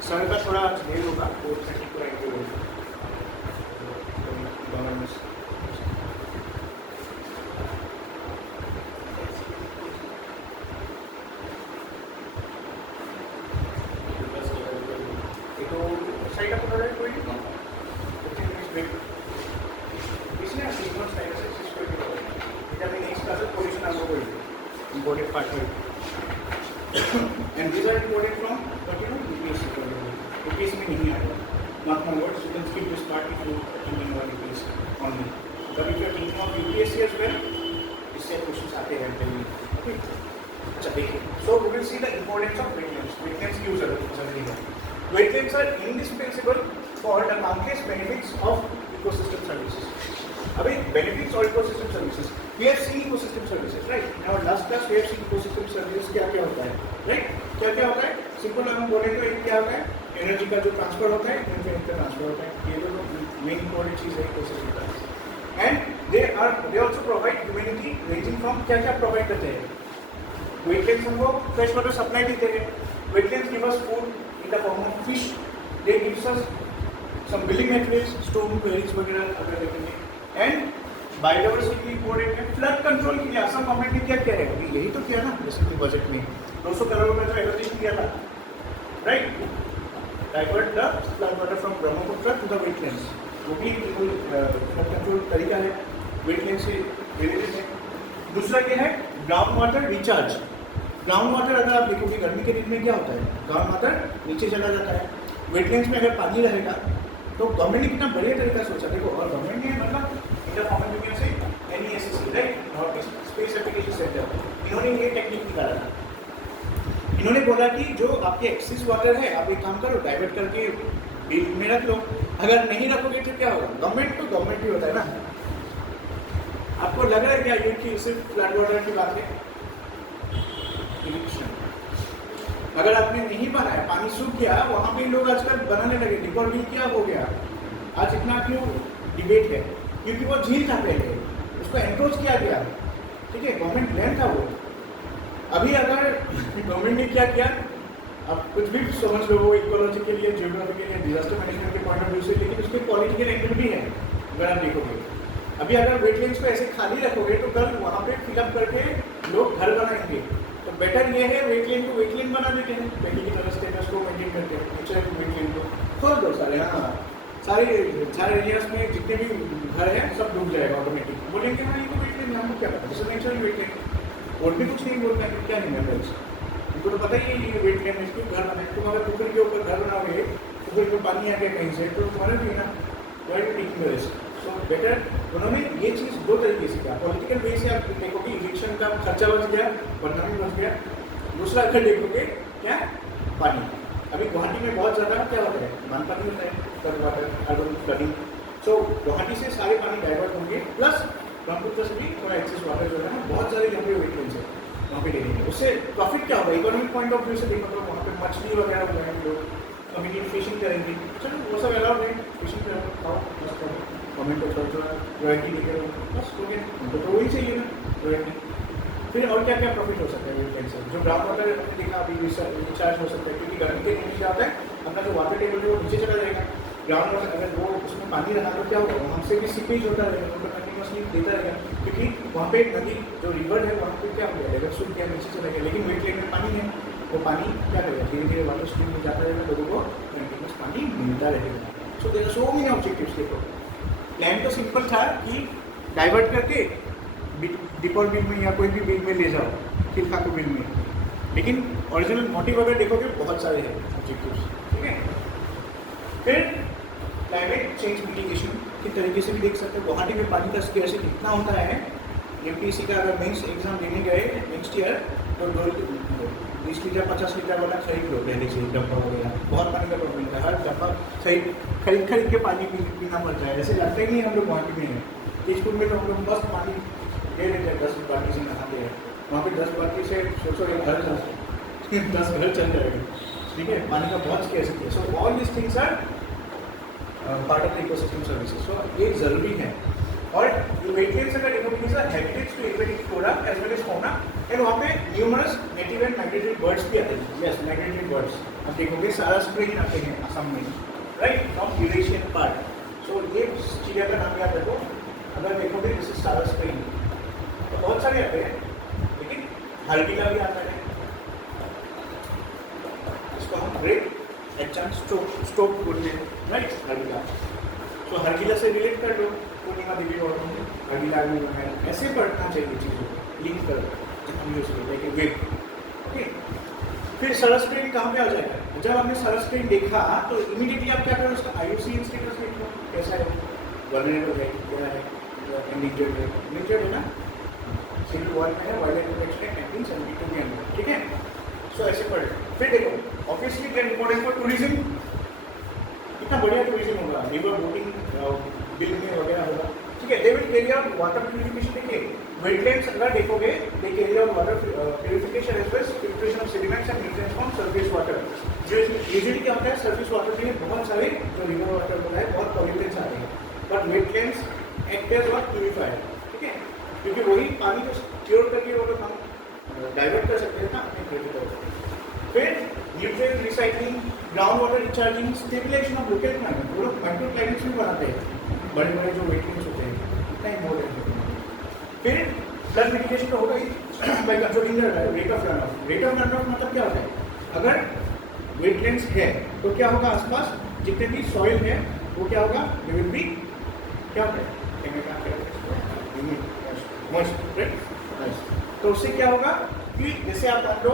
सर का थोड़ा देर होगा, 4:30 को आएंगे वो गवर्नेंस। साइड अप कर कोई नहीं, 15 मिनट्स ब्रेक इसलिए सीक्वेंस टाइम से सिस्टम के लिए जब नेक्स्ट क्लास पोजीशन आपको कोई इंपॉर्टेंट पार्ट है, and these are important from but you know UPSC में नहीं आएगा, not my words, you can skip this part if you thinking about UPSC only, but if you are thinking of UPSC as well, इससे questions आते रहते हैं, okay. अच्छा देखिए, so we will see the importance of wetlands की use जरूरी है। Wetlands are indispensable for the countless benefits of ecosystem services. अभी benefits और ecosystem services, we have seen ecosystem services, right? In our last class we have seen ecosystem services क्या क्या होता है, right? क्या क्या होता है? सिंपल हम बोले तो एक क्या होता है, एनर्जी का जो ट्रांसफर होता है, न्यूट्रिएंट का ट्रांसफर होता है, ये जो मेन इंपॉर्टेंट चीज़ है इकोसिस्टम का। And they also provide humanity ranging from, क्या क्या प्रोवाइड करते हैं? वेटलैंड्स हमको फ्रेश वाटर सप्लाई देते हैं, wetlands give us food in the form of fish, they gives us some building materials, stone quarries वगैरह अगर देखेंगे, एंड बायोडाइवर्सिटी इंपॉर्टेंट है। फ्लड कंट्रोल के लिए असम गवर्नमेंट ने क्या किया है? अभी यही तो किया ना रिसेंटली बजट में, 200 करोड़ रुपए का एलोकेशन किया था, right, divert the flood water from Brahmaputra to the wetlands, वो भी फ्लड कंट्रोल तरीका है, वेटलैंड से रिलेटेड है। दूसरा क्या है? Ground water recharge. Ground water अगर आप देखोगे गर्मी के दिन में क्या होता है, ग्राउंड वाटर नीचे चला जाता है, वेटलैंड्स में अगर पानी रहेगा तो गवर्नमेंट ने कितना बढ़िया तरीका सोचा, देखो, और गवर्नमेंट ने मतलब इंटर फॉर्मल यूनियन से NESSC, right, north east space application centre, इन्होंने ये टेक्निक निकाला था। इन्होंने बोला कि जो आपके एक्सेस वाटर है, आप एक काम करो, डाइवर्ट करके बिल में रख लो, अगर नहीं रखोगे तो क्या होगा? गवर्नमेंट तो गवर्नमेंट ही होता है ना। आपको लग रहा है क्या ये कि सिर्फ फ्लड वाटर की बात है? अगर आपने नहीं बनाया, पानी सूख गया, वहाँ पे लोग आजकल बनाने लगे, दीपर बिल क्या हो गया, आज इतना क्यों डिबेट है? क्योंकि वो झील था पहले, उसको एनक्रोच किया गया, ठीक है, गवर्नमेंट लैंड था वो। अभी अगर गवर्नमेंट ने क्या किया, अब कुछ भी समझ लो, वो इकोलॉजी के लिए, जियोग्राफी के लिए, डिजास्टर मैनेजमेंट के पॉइंट ऑफ व्यू से, लेकिन उसके पॉलिटिकल एंगल भी है अगर आप देखोगे। अभी अगर वेटलैंड्स को ऐसे खाली रखोगे तो कल वहाँ पे फिलअप करके लोग घर बनाएंगे, तो बेटर ये है वेटलैंड को वेटलैंड बना देते हैं, पहले की तरह स्टेटस को मेंटेन करके नेचर वेटलैंड को खोल दो सारे, हाँ, सारे एरियाज में जितने भी घर हैं सब डूब जाएगा ऑटोमेटिक, बोलेंगे हाँ ये तो वेटलैंड, हमको क्या पता, जैसे नेचुरल वेटलैंड, और भी कुछ नहीं बोलता है, क्या नहीं है उनको तो पता ही है ये वेटलैंड है, इसको घर बनाए। तुम अगर पुकुर के ऊपर घर बनाओगे, पुकुर में पानी आ गया कहीं से, तो तुम्हारा भी ना white taking risk. So better उन्होंने ये चीज़ दो तरीके से किया, पॉलिटिकल वे से आप देखोगे इलेक्शन का खर्चा बच गया, बनना भी बच गया। दूसरा अगर देखोगे क्या, पानी, अभी गुवाहाटी में बहुत ज़्यादा क्या होता है, बानपानी होता है, फ्लड वाटर, अर्बन फ्लडिंग। सो गुवाहाटी से सारे पानी डाइवर्ट होंगे, प्लस ब्रह्मपुत्र से भी थोड़ा एक्सेस वाटर जो है ना, बहुत सारे लंबे वेटलैंड्स है वहाँ पे ले लेंगे। उससे प्रॉफिट क्या होगा, इकोनॉमिक पॉइंट ऑफ व्यू से देखो तो वहाँ पे मछली वगैरह उगाएंगे लोग, कम्युनिटी फिशिंग करेंगे, चलो वो सब अलाउड है, फिशिंग करो, खाओ, बस करो, गवर्नमेंट को थोड़ा रॉयल्टी लेके रहो, बस हो गया, उनको तो वही चाहिए ना रॉयल्टी। फिर और क्या क्या प्रॉफिट हो सकता है वेटलैंड से? जो ग्राउंड वाटर हमने देखा अभी रिचार्ज हो सकता है, क्योंकि गर्मी के दिन क्या होता है, अपना जो वाटर टेबल है वो नीचे चला जाएगा, ग्राउंड वाटर अगर वो उसमें पानी रहा तो क्या होगा, हमसे भी सीपेज होता रहेगा, उनको कंटिन्यूसली देता रहेगा, क्योंकि वहाँ पे एक नदी जो रिवर है वहाँ पे क्या हो गया, अगर सूख गया नीचे चला गया, लेकिन वेटलैंड में पानी है, वो पानी क्या करेगा, धीरे धीरे वाटर स्ट्रीम में जाता रहेगा, लोगों को कंटिन्यूस पानी मिलता रहेगा। So there are so many objectives. देखो प्लान तो सिंपल था कि डाइवर्ट करके डिपॉल बिल में या कोई भी बिल में ले जाओ, खिलखाको बिल में, लेकिन ओरिजिनल मोटिव अगर देखोगे बहुत सारे हैं ऑब्जेक्टिव्स, ठीक है। फिर क्लाइमेट चेंज मिटिगेशन के तरीके से भी देख सकते हो, गुवाहाटी में पानी का स्केर्सिटी कितना होता है। MPSC का अगर मेंस एग्जाम देने गए नेक्स्ट ईयर तो 20 लीटर 50 लीटर वाला खरीद लो पहले से डब्बा वगैरह, बहुत पानी का प्रॉब्लम है, हर डब्बा खरीद के पानी पीना पड़ता है, ऐसे लगता ही नहीं हम लोग गुवाहाटी में हैं। तेजपुर में तो हम लोग बस पानी ले लेते हैं, 10 बाल्टी से नहाते हैं, वहाँ पे 10 बाल्टी से सोचो एक घर 10 घर चल जाएगा, ठीक है, पानी का बहुत स्केर्सिटी है। So all this things are part of the ecosystem services, so ये जरूरी है। और वेटलैंड्स अगर देखोगे habitats to aquatic flora as well as fauna, and वहाँ पे numerous native and migratory birds भी आते हैं। यस, माइग्रेटरी बर्ड्स आप देखोगे सारा स्प्रिंग आते हैं असम में, राइट, फ्रॉम यूरेशियन पार्ट। सो ये चिड़िया का नाम याद रखो, अगर देखोगे दिस इज सारा स्प्रिंग, तो बहुत सारे आते हैं, लेकिन हरगिला भी आता है, इसको हम ग्रेट एचन स्टोक बोलते हैं, राइट, हरगिला। तो हरगिला से रिलेट कर दो, पूर्णिमा देवी और हरगिला में ऐसे पढ़ना चाहिए चीज़ों को, लिंक कर दो, ओके। फिर सरस ट्रेन कहाँ पे आ जाएगा? जब हमने सरस ट्रेन देखा तो इमीडिएटली आप क्या करो, उसका IUCN स्टेटस देख लो कैसा है, वल्नरेबल है, क्या है, इंडेंजर्ड है ना, सिविल वॉर में है, वाइल्ड लाइफ प्रोटेक्शन एक्ट 1972 के अंदर, ठीक है। सो ऐसे पढ़। फिर देखो ऑब्वियसली क्या इंपॉर्टेंट फॉर टूरिज्म, कितना बढ़िया टूरिज्म होगा, रिवर बोटिंग बिल में वगैरह होगा, ठीक है। They will carry out water purification. देखिए वेटलैंड्स अगर देखोगे they carry out water purification as well filtration of sediments and nutrients from surface water. जो यूजुअली क्या होता है, सरफेस वाटर में बहुत सारे जो रिवर वाटर होता है बहुत पॉल्यूटेंट्स आते हैं, but wetlands act as what purifier, ठीक है, क्योंकि वही पानी को क्योर करके वो लोग हम डाइवर्ट कर सकते हैं ना अपने क्रिटिकल। फिर nutrient recycling, ground water recharging, stabilization of local climate, वो लोग माइक्रो क्लाइमेट्स भी बनाते हैं, बड़े बड़े जो वेटलैंड्स होते हैं इतना इम्पोर्टेंट है। फिर फ्लड मिटिगेशन तो होगा ही by controlling the rate of run off. Rate of run off मतलब क्या होता है, अगर वेटलैंड्स है तो क्या होगा, आसपास जितने भी सॉइल है वो क्या होगा, दे विल बी क्या होता है मॉइस्ट, राइट। तो उससे क्या होगा कि जैसे आप मान लो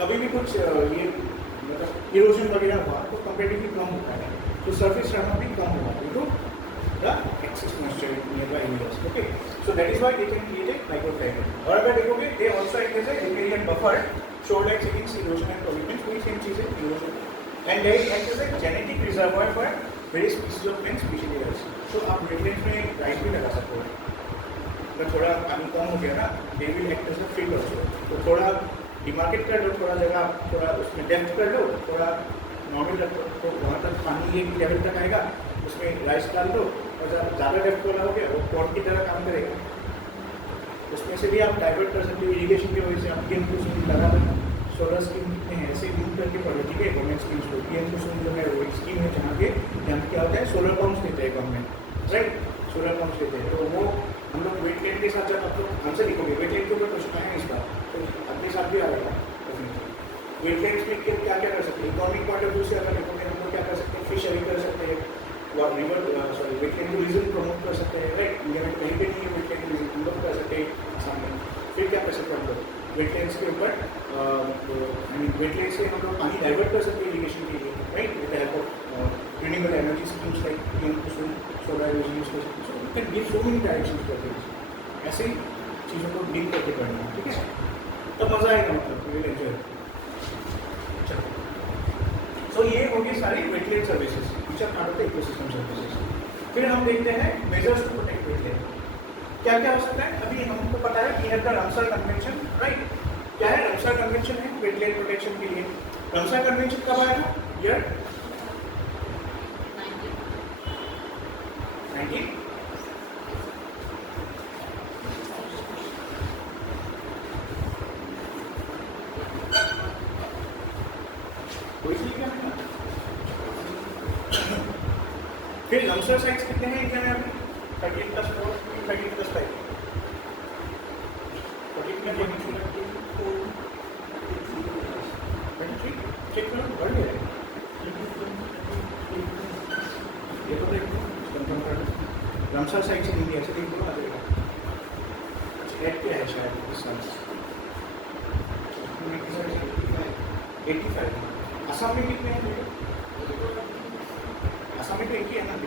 कभी भी कुछ ये मतलब इरोजन वगैरह हुआ तो कंपेरेटिवली कम होता है, तो सरफेस रन ऑफ भी कम होगा due to the excess moisture in nearby areas. Okay, so that is why they can create a microclimate. और अगर देखोगे they also act as a riparian buffer, shorelines against erosion and pollutants, वही same चीज़ है erosion, and they act as a genetic reservoir for various species of plants, species. So आप wetlands में rice भी लगा सकते हो, अगर थोड़ा पानी कम हो गया ना, they will act as a fill also. तो थोड़ा डिमार्केट कर लो, थोड़ा जगह थोड़ा उसमें डेप्थ कर लो, थोड़ा नॉर्मल रख लो, तो वहाँ तक पानी एक लेवल तक आएगा, उसमें राइस डाल दो और ज़्यादा डेप्थ वाला हो गया वो पॉट की तरह काम करेगा। उसमें से भी आप डाइवर्ट कर सकते हो इरीगेशन की वजह से। आप पीएम कुसुम लगा दो, सोलर स्कीम कितने हैं ऐसे यूज करके पड़े, ठीक है, गवर्नमेंट स्कीम्स को। पीएम कुसुम जो है वो एक स्कीम है जहाँ पे यहाँ क्या होता है, सोलर पंप्स देते हैं गवर्नमेंट, राइट, सोलर पंप्स देते हैं। तो वो हम लोग वेटलैंड के साथ जब आप लोग हमसे लिखोगे वेटलैंड के ऊपर क्वेश्चन आए इस बार, तो अपने साथ भी आ जाएगा वेटलैंड्स में क्या क्या कर सकते हैं। इकोनॉमिक पॉइंट ऑफ व्यू से अगर देखोगे हम लोग क्या कर सकते हैं, फिशरी कर सकते हैं, river sorry wetland tourism promote कर सकते हैं, राइट। इंडिया में कहीं पे नहीं है वेटलैंड टूरिज्म, हम लोग कर सकते हैं आसाम में। फिर क्या कर सकते हैं हम लोग वेटलैंड्स के ऊपर, आई मीन वेटलैंड से हम लोग पानी डाइवर्ट कर सकते हैं इरीगेशन के लिए, right, with the help of renewable energy schemes like PM Kusum, solar use कर सकते हैं। So we can give so many directions for this, ऐसे चीज़ों को डील करके पढ़ना, ठीक है, तो मज़ा आएगा, मतलब वी विल एंजॉय। तो ये होगी सारी wetland services which are part of the ecosystem services. फिर हम देखते हैं मेजर्स टू प्रोटेक्ट वेटलैंड, क्या क्या हो सकता है। अभी हमको पता है कि है द रामसर कन्वेंशन, राइट। क्या है रामसर कन्वेंशन, है वेटलैंड प्रोटेक्शन के लिए। रामसर कन्वेंशन कब आया था, ईयर 19 फिर रामसर साइट्स कितने हैं इंडिया में अभी, 13 प्लस 4, 13 प्लस 5, 23 चेक करो, बढ़ गया है ये तो देखो कंफर्म कर लो। रामसर साइट्स इन इंडिया से देखो आ जाएगा, एड क्या है शायद इस साल 85। असम में कितने हैं, असम में तो एक ही है ना, तो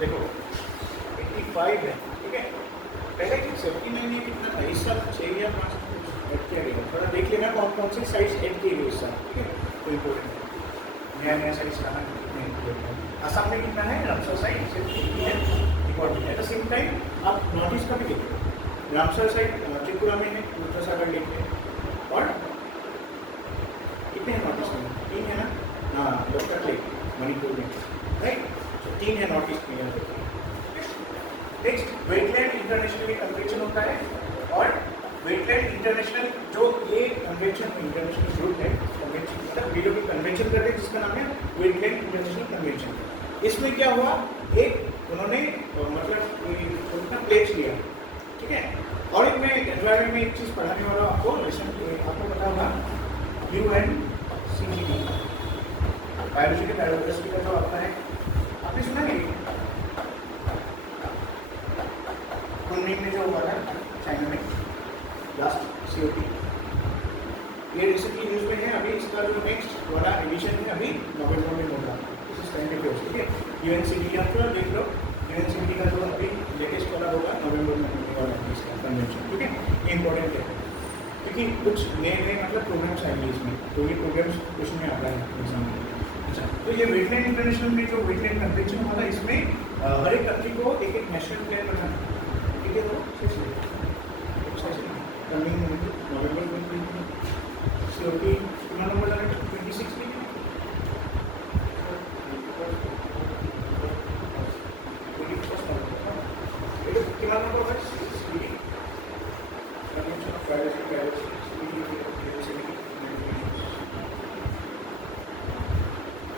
देखो 85 है, ठीक है। पहले कि 79 कितना था इस साल, 6 या 5 ऐड किया गया, थोड़ा देख लेना कौन कौन से साइट्स ऐड किए गए इस साल, ठीक है, तो इम्पोर्टेंट है नया नया साइट्स कहाँ कितने। असम में कितना है रामसर साइट, सिर्फ है रिकॉर्ड है। एट द सेम टाइम आप नॉर्थ ईस्ट का भी देखो, रामसर साइट त्रिपुरा में है, रुद्रसागर लेक में, और कितने हैं नॉर्थ ईस्ट में, 3 है ना, हाँ, लोकल लेक मणिपुर में, राइट, तो 3 है नॉर्थ ईस्ट में। नेक्स्ट वेटलैंड इंटरनेशनली कन्वेंशन होता है, और वेटलैंड इंटरनेशनल जो ये कन्वेंशन इंटरनेशनल ग्रुप है, कन्वेंशन मतलब ये लोग कन्वेंशन करते हैं जिसका नाम है वेटलैंड इंटरनेशनल कन्वेंशन। इसमें क्या हुआ, एक उन्होंने मतलब उनका प्लेज लिया, ठीक है। और एक मैं एनवायरमेंट में एक चीज़ पढ़ाने वाला आपको, आपको पता होगा UNCGD बायोलॉजी के बायोडाइवर्सिटी का जो आता है, आपने सुना है कुनमिंग में जो हुआ था चाइना में लास्ट COP, ये रिसेंटली न्यूज़ में है। अभी इसका जो नेक्स्ट वाला एडिशन है अभी नवंबर में होगा, इस टाइम पे, ठीक है। UNCGD आप पूरा देख लो, UNCGD का जो अभी लेटेस्ट वाला होगा नवंबर में होने वाला है इसका कन्वेंशन, ठीक है। ये इंपॉर्टेंट है क्योंकि कुछ नए नए मतलब प्रोग्राम्स आएंगे इसमें, तो ये प्रोग्राम्स क्वेश्चन में आता है एग्जाम में। अच्छा, तो ये वेटलैंड इंटरनेशनल में जो वेटलैंड कन्वेंशन वाला, इसमें हर एक कंट्री को एक एक नेशनल प्लान बनाना, ठीक है। तो कमिंग नवंबर में COP कितना नंबर लगा, 26 में biological diversity,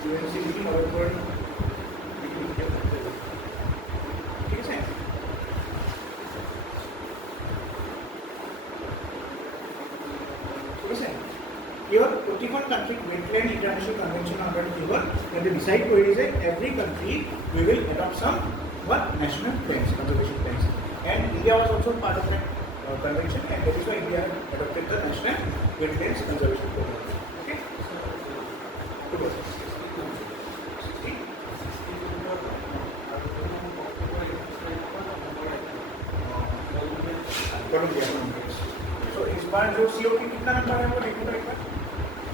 UNCDP नवंबर ठीक है Here, 41 country wetland international convention on river. When they decide to it is every country we will adopt some national plans, conservation plans. And India was also part of that convention, and that is why India adopted the national wetlands conservation program. Okay. So इस बार जो COP कितना number है वो देखो एक बार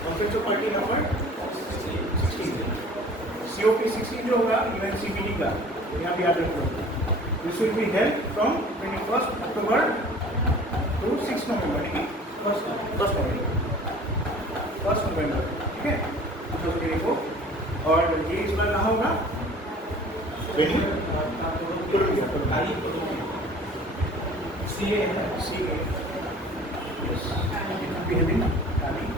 conference of party number 16 COP 16 जो होगा UNCPD का यहाँ पे याद रखो this will be held from 21 October to 6 November ठीक है 1 नवंबर ठीक है 2024 और ये इस बार कहाँ होगा CA yes we have been having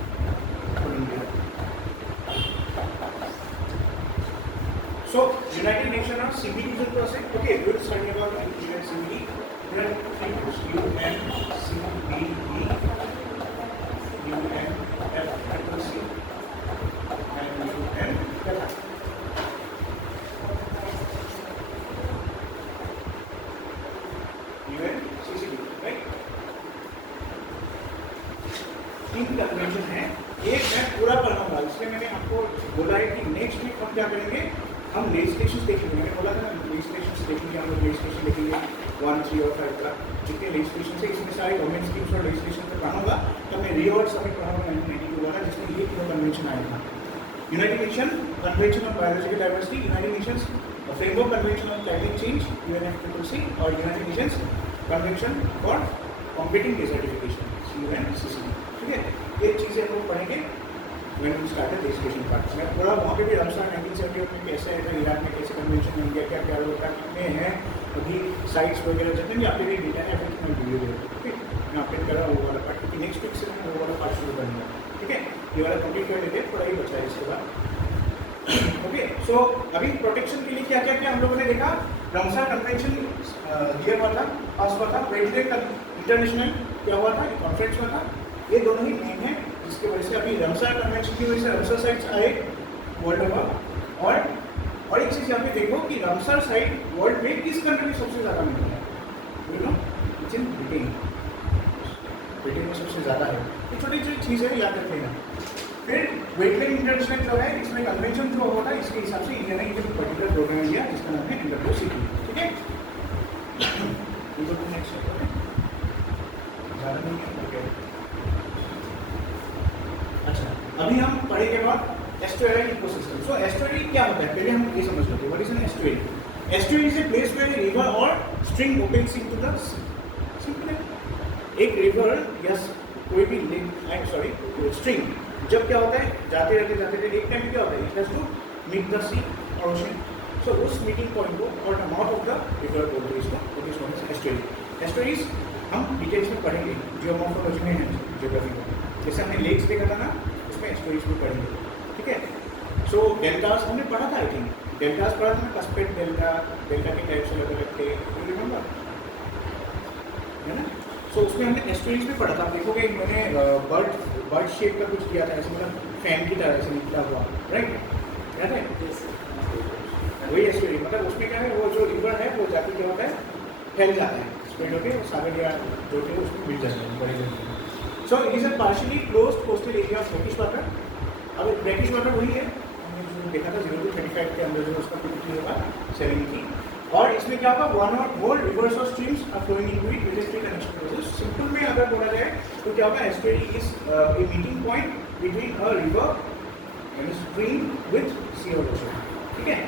so United Nations or CBD is a process okay we will study about CBD there are three groups UNCBD UNFCCC and UNCCD right तीन कन्वेंशन है एक मैं पूरा पढ़ाऊंगा इसलिए मैंने आपको बोला है कि नेक्स्ट वीक हम क्या करेंगे हम लेजिस्लेशन देखेंगे मैंने बोला था ना लेजिस्लेशन देखेंगे हम लोग लेजिस्लेशन देखेंगे 1, 3 और 5 का जितने लेजिस्लेशन से इसमें सारे गवर्नमेंट स्कीम्स और लेजिस्लेशन पे पढ़ाऊंगा तब मैं रीवर्ड समिट पढ़ाऊंगा 1992 वाला जिसमें ये पूरा कन्वेंशन आया था United Nation convention on biological diversity United Nations framework convention on climate change UNFCCC और United Nations convention for combating desertification UNCCC ठीक है ये चीज़ें हम लोग पढ़ेंगे when we started the education part मैं थोड़ा वहाँ पे भी रमजान 1978 में कैसे आया था इराक में कैसे कन्वेंशन में इंडिया क्या क्या होता कितने हैं अभी साइट्स वगैरह जितने भी अपडेट डेटा है एवरीथिंग मैं वीडियो दे ठीक है मैं अपडेट कर रहा हूँ वो वाला पार्ट क्योंकि नेक्स्ट वीक से मैं वो वाला पार्ट शुरू करूँगा ठीक है ये वाला कंप्लीट कर लेते हैं थोड़ा ही बचा है इसके बाद ओके सो अभी प्रोटेक्शन के लिए क्या क्या क्या हम लोगों ने देखा रमजान कन्वेंशन दिया हुआ था पास हुआ था वेटलैंड इंटरनेशनल क्या हुआ था कॉन्फ्रेंस हुआ था ये दोनों ही मेन है जिसकी वजह से अभी रमजान कन्वेंशन की वजह से रमसर साइट्स आए वर्ल्ड ओवर और एक चीज़ यहाँ पे देखो कि रमसर साइट वर्ल्ड में किस कंट्री में सबसे ज़्यादा मिलती है you know it's in Britain में सबसे ज़्यादा है ये छोटी छोटी चीज़ है याद रख लेना फिर वेटलैंड इंटरनेशनल जो है इसमें कन्वेंशन जो होता है इसके हिसाब से इंडिया ने एक पर्टिकुलर प्रोग्राम लिया जिसका नाम है NWCP ठीक है ज़्यादा नहीं है अच्छा अभी हम पढ़ेंगे बाद एस्टुअरिन इकोसिस्टम सो एस्टुअरिन क्या होता है पहले हम ये समझ लेते हैं what is an estuarine estuarine is a place where a river or stream opens into the sea सिंपल है एक रिवर या कोई भी lake I am sorry stream जब क्या होता है जाते रहते एक टाइम क्या होता है it has to meet the sea और ओशन सो उस मीटिंग पॉइंट को और the mouth of the river बोलते हैं इसको what is known as estuarine estuarine हम डिटेल्स में पढ़ेंगे जियोमॉर्फोलॉजी में है ज्योग्राफी में जैसे हमने लेक्स देखा था ना उसमें एस्टुअरीज भी पढ़ेंगे ठीक है सो डेल्टास हमने पढ़ा था आई थिंक डेल्टास पढ़ा था ना कास्केड डेल्टा के टाइप्स अलग अलग थे रिमेंबर है ना सो उसमें हमने एस्टुअरीज भी पढ़ा था देखोगे मैंने बर्ड शेप का कुछ किया था ऐसे मतलब फैन की तरह से निकला हुआ राइट याद है वही एस्टुअरी मतलब उसमें क्या है वो जो रिवर है वो जाके क्या होता है फैल जाता है स्प्रेड होकर सागर या जो थे उसमें मिल जाते हैं बड़े So it is a partially closed coastal area of brackish water. अब brackish water वही है हमने जो देखा था 0 to 25 के अंदर जो उसका क्वांटिटी होगा salinity और इसमें क्या होगा one or more rivers or streams are flowing into it with a tree connection process. Simple में अगर बोला जाए तो क्या होगा estuary is a meeting point between a river and a stream with sea or ocean. ठीक है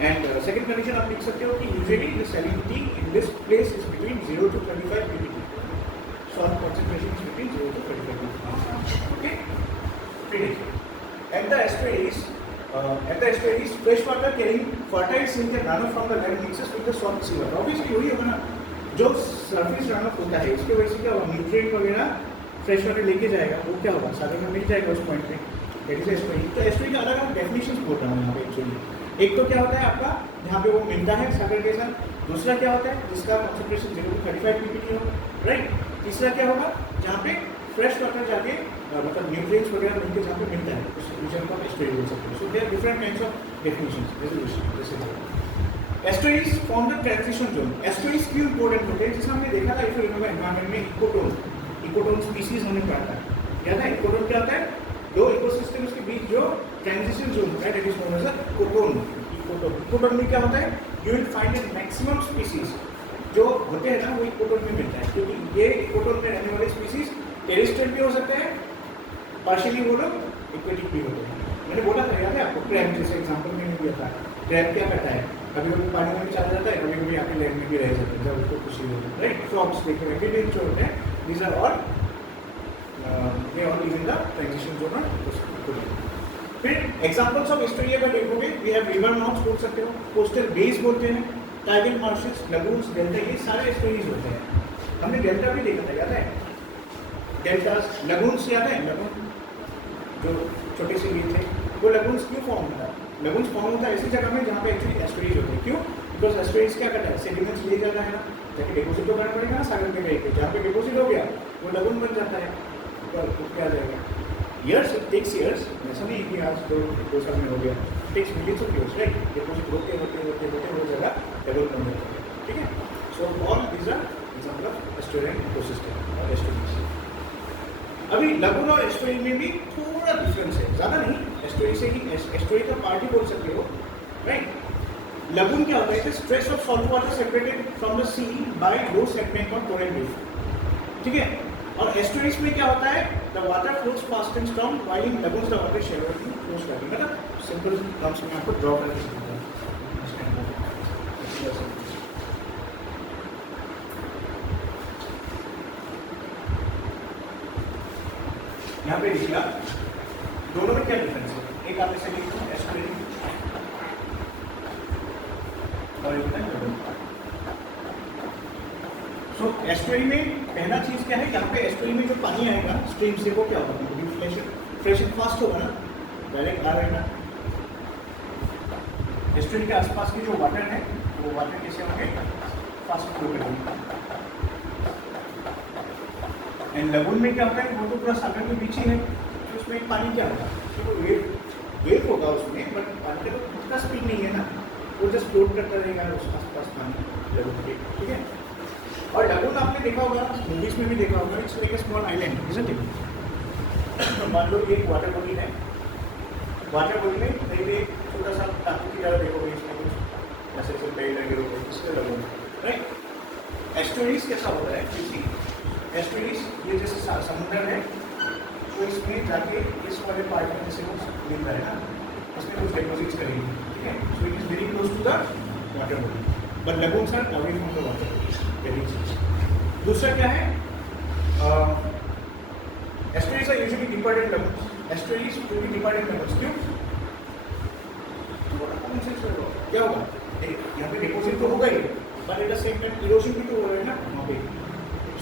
and second condition आप लिख सकते हो कि usually the salinity in this place is between 0 to 25 ppb. Soil concentration is between 0 to 25 ppb. Okay. Pretty. At the estuaries, fresh water carrying fertile silt and runoff from the land mixes with the salt seawater. Obviously, वही होगा ना जो surface run of होता है, इसके वजह से क्या होगा, न्यूट्रिएंट वगैरह फ्रेश वाटर लेके जाएगा, वो क्या होगा सागर में मिल जाएगा उस पॉइंट पे। That is estuary. तो एस्टुअरी का अलग अलग डेफिनेशन बोल रहा हूँ यहाँ पे एक्चुअली। एक तो क्या होता है आपका जहाँ पे वो मिलता है सागर के साथ, दूसरा क्या होता है जिसका कॉन्सेंट्रेशन 0 to 35 ppm हो, राइट। तीसरा क्या होगा जहाँ पे फ्रेश वाटर जाके मतलब न्यूट्रिएंट्स वगैरह मिलके जहाँ पे मिलता है उस रीजन को एस्टुअरी बोल सकते हैं। So there are different kinds of definitions. जैसे estuaries form the transition zone. Estuaries क्यों इंपॉर्टेंट होते हैं, जैसे हमने देखा था इफ यू रिमेंबर एनवायरनमेंट में इकोटोन स्पीसीज हमने पढ़ा था, याद है। इकोटोन क्या होता है, दो इकोसिस्टम्स के बीच जो ट्रांजिशन जोन होता है that is known as a ecotone. Ecotone में क्या होता है, you will find the maximum species जो होते हैं ना वो इकोटोन में मिलता है, क्योंकि ये इकोटोन में रहने वाले स्पीसीज टेरेस्ट्रियल भी हो सकते हैं, पार्शियली वो लोग एक्वेटिक भी होते हैं। मैंने बोला था याद है आपको, क्रैब जैसे एग्जांपल मैंने दिया था। क्रैब क्या करता है, कभी कभी पानी में भी चला जाता है, कभी कभी आके लैंड में भी रह जाता है जब उसको खुशी होती है, राइट। फ्रॉग्स देखिए एम्फीबियंस जो होते हैं, these are all they all live in the transition zone of. फिर एग्जांपल्स ऑफ एस्टुअरी अगर देखोगे, वी हैव रिवर माउथ्स बोल सकते हो, कोस्टल बेस बोलते हैं, टाइडल मार्शेस, लगून्स, डेल्टा, ये सारे एस्टुअरीज होते हैं। हमने डेल्टा भी देखा था याद है, डेल्टास, लगून्स याद है, लगून जो छोटे से ये थे, वो लगून्स क्यों फॉर्म होता है, लगून्स फॉर्म होता है ऐसी जगह में जहाँ पे एक्चुअली एस्टुअरीज होते हैं। क्यों, बिकॉज एस्टुअरीज क्या करता है, सेडिमेंट्स ले जाता है ना, जाके डिपोजिट तो करना पड़ेगा ना सागर के कहीं पे, जहाँ पे डिपोजिट हो गया वो लगून बन जाता है, तो क्या आ जाएगा, years, it takes years, ऐसा नहीं कि आज 2 साल में हो गया, it takes millions of years, right? Deposit होते वो जगह डेवलप हो जाती है, ठीक है। So all these are example of estuarine ecosystem और एस्टुअरीज। अभी लगून और एस्टुअरी में भी थोड़ा डिफरेंस है, ज़्यादा नहीं, एस्टुअरी से ही एस्टुअरी का पार्ट ही बोल सकते हो, राइट। लगून क्या होता है, stretch of salt water separated from the sea by low segment of coral reef, ठीक है। और एस्टुअरीज में क्या होता है, the water flows fast and strong while in lagoons the water shallow in close valley. मतलब सिंपल टर्म्स में आपको ड्रॉ करके समझाऊंगा। यहाँ पे देखिएगा दोनों में क्या डिफरेंस है, एक आप इसे लिखते हैं एस्टुअरी और एक है लगून। सो एस्टुअरी में पहला चीज क्या है, यहाँ पे एस्टुअरी में जो पानी आएगा स्ट्रीम से वो क्या होगा, फ्रेशन फास्ट होगा ना, डायरेक्ट आ रहेगा। एस्टुअरी के आसपास की जो वाटर है वो वाटर कैसे होंगे, फास्ट फ्लो करेंगे। एंड लगून में क्या होता है, वो तो पूरा सागर के बीच ही है, तो उसमें पानी क्या होगा, तो वेव होगा उसमें, बट पानी का तो खुद का स्पीड नहीं है ना, वो जस्ट फ्लोट करता रहेगा उस आसपास पानी लगून के, ठीक है। और लगून आपने देखा होगा, मूवीज में भी देखा होगा, it's like a small island, isn't it. मान लो एक वाटर बॉडी है, वाटर बॉडी में कहीं एक छोटा सा टापू की तरह देखोगे, इसमें कुछ ऐसे ऐसे पेड़ लगे होंगे, इससे लगून, राइट। एस्टुअरीज कैसा होता है, क्योंकि एस्टुअरीज ये जैसे समुद्र है, तो इसमें जाके इस वाले पार्ट में जैसे कुछ मिल रहा है ना, इसमें कुछ डिपॉजिट्स करेंगे, ठीक है। So it is very close to the water body, but lagoons are away from the water body, पहली चीज। दूसरा क्या है, estuaries are usually deeper in lagoons, estuaries will be deeper in lagoons, क्यों, क्या होगा, यहाँ पे डिपॉजिट तो होगा ही, but at the same time erosion भी तो हो रहा है ना वहाँ पे।